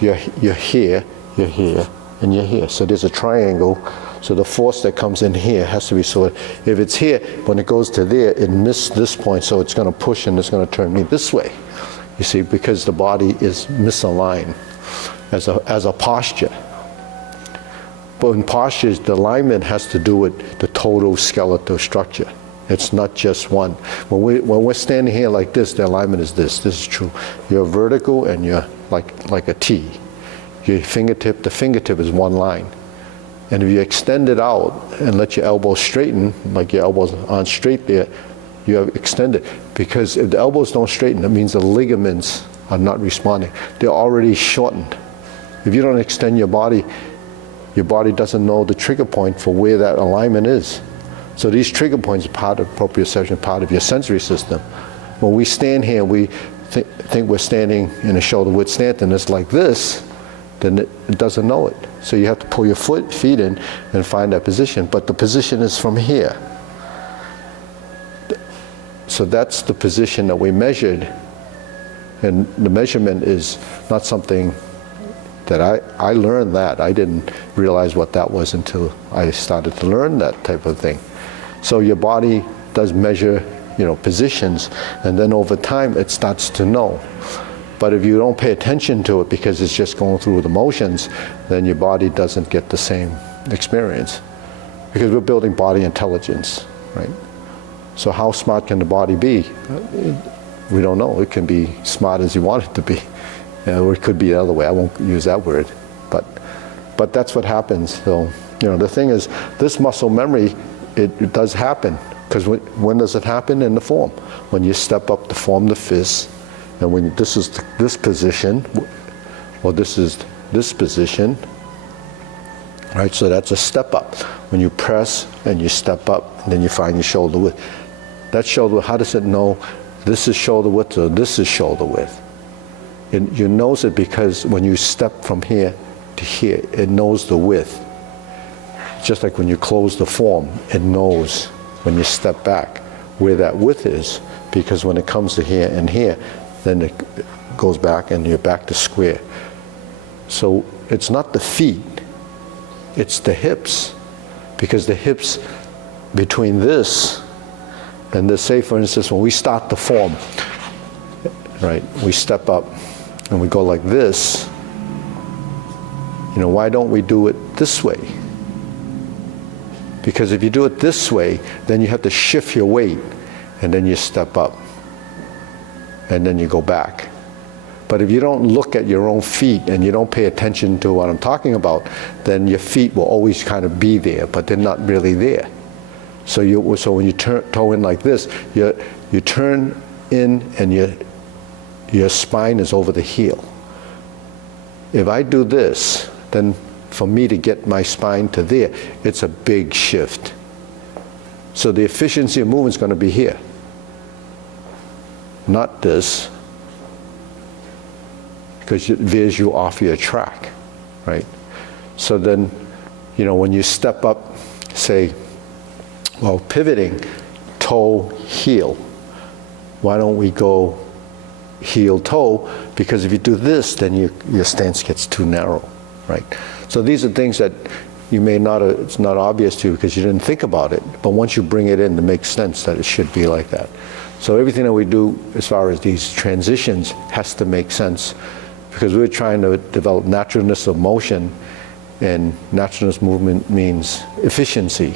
You're here, and you're here. So there's a triangle. So the force that comes in here has to be sorted. If it's here, when it goes to there, it missed this point, so it's going to push and it's going to turn me this way. You see, because the body is misaligned as a posture. But in postures, the alignment has to do with the total skeletal structure. It's not just one. When we're standing here like this, the alignment is this. This is true. You're vertical and you're like a T. Your fingertip, the fingertip is one line. And if you extend it out and let your elbows straighten, like your elbows aren't straight there, you have extended. Because if the elbows don't straighten, that means the ligaments are not responding. They're already shortened. If you don't extend your body doesn't know the trigger point for where that alignment is. So these trigger points are part of proprioception, part of your sensory system. When we stand here, we think we're standing in a shoulder width stance and it's like this, then it doesn't know it. So you have to pull your feet in and find that position. But the position is from here. So that's the position that we measured. And the measurement is not something that I learned that. I didn't realize what that was until I started to learn that type of thing. So your body does measure, positions, and then over time it starts to know. But if you don't pay attention to it because it's just going through the motions, then your body doesn't get the same experience. Because we're building body intelligence, right? So how smart can the body be? We don't know. It can be smart as you want it to be. Or it could be the other way. I won't use that word. But that's what happens. So, the thing is, this muscle memory, it does happen. Because when does it happen? In the form. When you step up to form the fist, and when this is this position, or this is this position, right? So that's a step up. When you press and you step up, and then you find your shoulder width. That shoulder width, how does it know this is shoulder width or this is shoulder width? You knows it because when you step from here to here, it knows the width. Just like when you close the form, it knows when you step back where that width is, because when it comes to here and here, then it goes back and you're back to square. So it's not the feet, it's the hips, because the hips between this and this, say for instance, when we start the form, right, we step up and we go like this, why don't we do it this way? Because if you do it this way, then you have to shift your weight, and then you step up, and then you go back. But if you don't look at your own feet and you don't pay attention to what I'm talking about, then your feet will always kind of be there, but they're not really there. So when you toe in like this, you turn in and your spine is over the heel. If I do this, then for me to get my spine to there, it's a big shift. So the efficiency of movement is going to be here, not this, because it veers you off your track, right? So then, when you step up, say, pivoting, toe, heel. Why don't we go heel, toe? Because if you do this, then your stance gets too narrow, right? So these are things that you may not, it's not obvious to you because you didn't think about it, but once you bring it in, it makes sense that it should be like that. So everything that we do as far as these transitions has to make sense, because we're trying to develop naturalness of motion, and naturalness of movement means efficiency.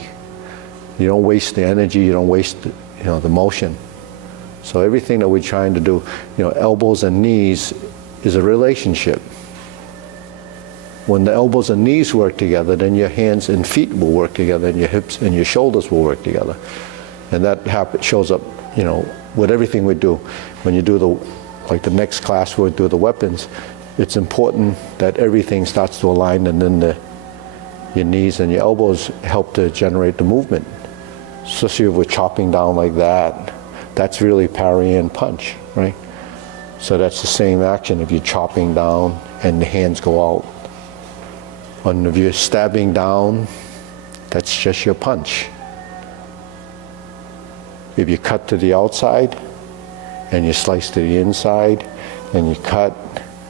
You don't waste the energy, you don't waste the motion. So everything that we're trying to do, elbows and knees is a relationship. When the elbows and knees work together, then your hands and feet will work together, and your hips and your shoulders will work together. And that shows up, with everything we do. When you do the next class where we do the weapons, it's important that everything starts to align, and then your knees and your elbows help to generate the movement. Especially if we're chopping down like that, that's really parry and punch, right? So that's the same action if you're chopping down and the hands go out. And if you're stabbing down, that's just your punch. If you cut to the outside and you slice to the inside and you cut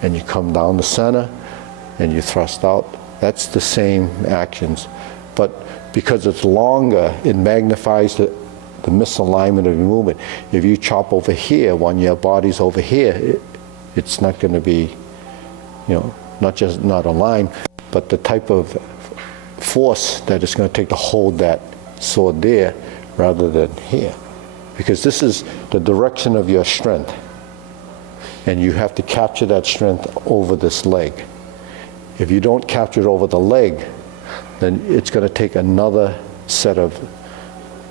and you come down the center and you thrust out, that's the same actions. But because it's longer, it magnifies the misalignment of your movement. If you chop over here when your body's over here, it's not going to be, not just not aligned, but the type of force that it's going to take to hold that sword there rather than here. Because this is the direction of your strength. And you have to capture that strength over this leg. If you don't capture it over the leg, then it's going to take another set of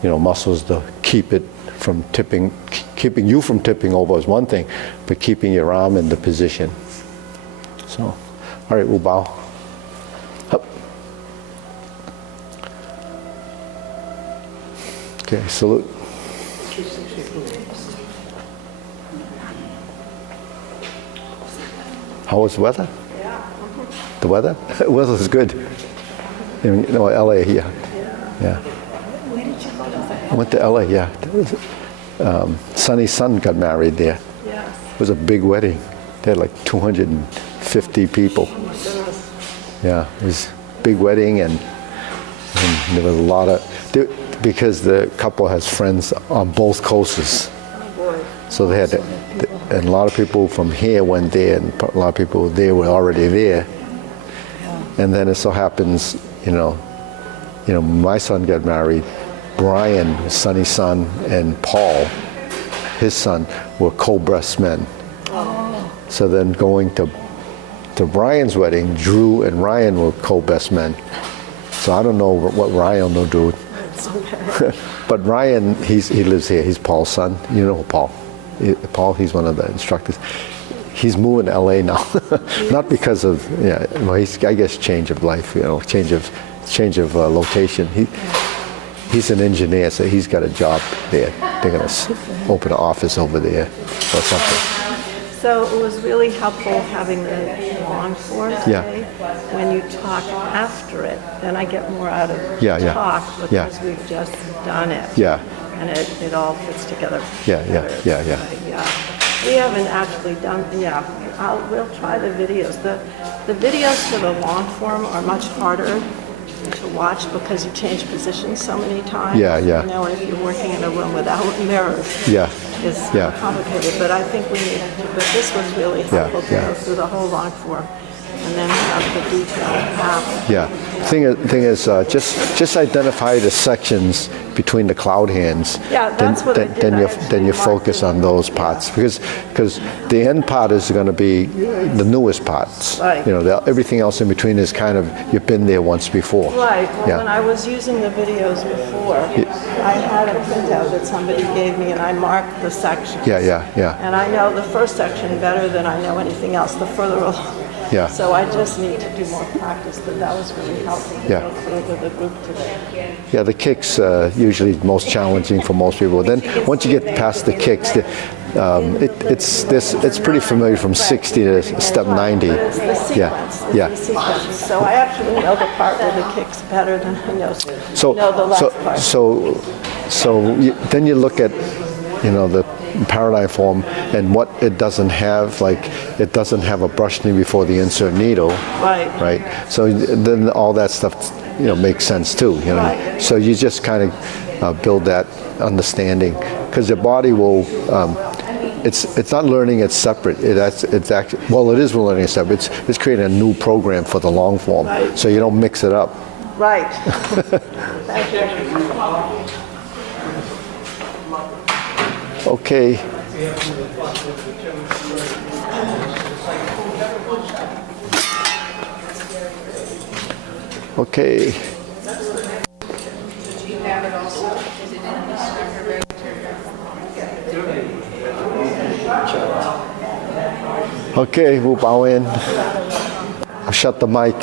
muscles to keep it from tipping. Keeping you from tipping over is one thing, but keeping your arm in the position. So, all right, we'll bow. Up. Okay, salute. How was the weather? Yeah. The weather? The weather was good. LA, yeah. Yeah. Where did you go to? I went to LA, yeah. Sonny's son got married there. Yes. It was a big wedding. They had like 250 people. Oh my goodness. Yeah, it was a big wedding, and there was a lot of, because the couple has friends on both coasts. Oh boy. So they had and a lot of people from here went there, and a lot of people there were already there. And then it so happens, my son got married. Brian, Sonny's son, and Paul, his son, were co-breast men. So then going to Brian's wedding, Drew and Ryan were co-best men. So I don't know what Ryan will do. But Ryan, he lives here. He's Paul's son. You know Paul. Paul, he's one of the instructors. He's moving to LA now. Not because of, I guess change of life, change of location. He's an engineer, so he's got a job there. They're going to open an office over there or something. So it was really helpful having the long form today. When you talk after it, then I get more out of the talk because we've just done it. Yeah. And it all fits together. Yeah. We haven't actually done, we'll try the videos. The videos for the long form are much harder to watch because you change positions so many times. If you're working in a room without mirrors. It's complicated, but I think we need to. But this was really helpful to go through the whole long form, and then have the detailed path. Thing is, just identify the sections between the cloud hands. That's what I did. Then you focus on those parts because the end part is going to be the newest parts. Right. Everything else in between is kind of you've been there once before. Right. Well, when I was using the videos before, I had a printout that somebody gave me, and I marked the sections. And I know the first section better than I know anything else. The further along. So I just need to do more practice, but that was really helpful to go through with the group today. The kicks usually most challenging for most people. Then once you get past the kicks, it's pretty familiar from 60 to step 90. It's the sequence. The sequence. So I actually know the part with the kicks better than I know the last part. So then you look at the paradigm form and what it doesn't have, like it doesn't have a brush knee before the insert needle. Right. So then all that stuff makes sense too. Right. So you just kind of build that understanding because your body will. It's not learning it separate. It's actually, it is learning it separate. It's creating a new program for the long form. Right. So you don't mix it up. Right. Thank you. Okay. Okay. Okay, we'll bow in. I'll shut the mic.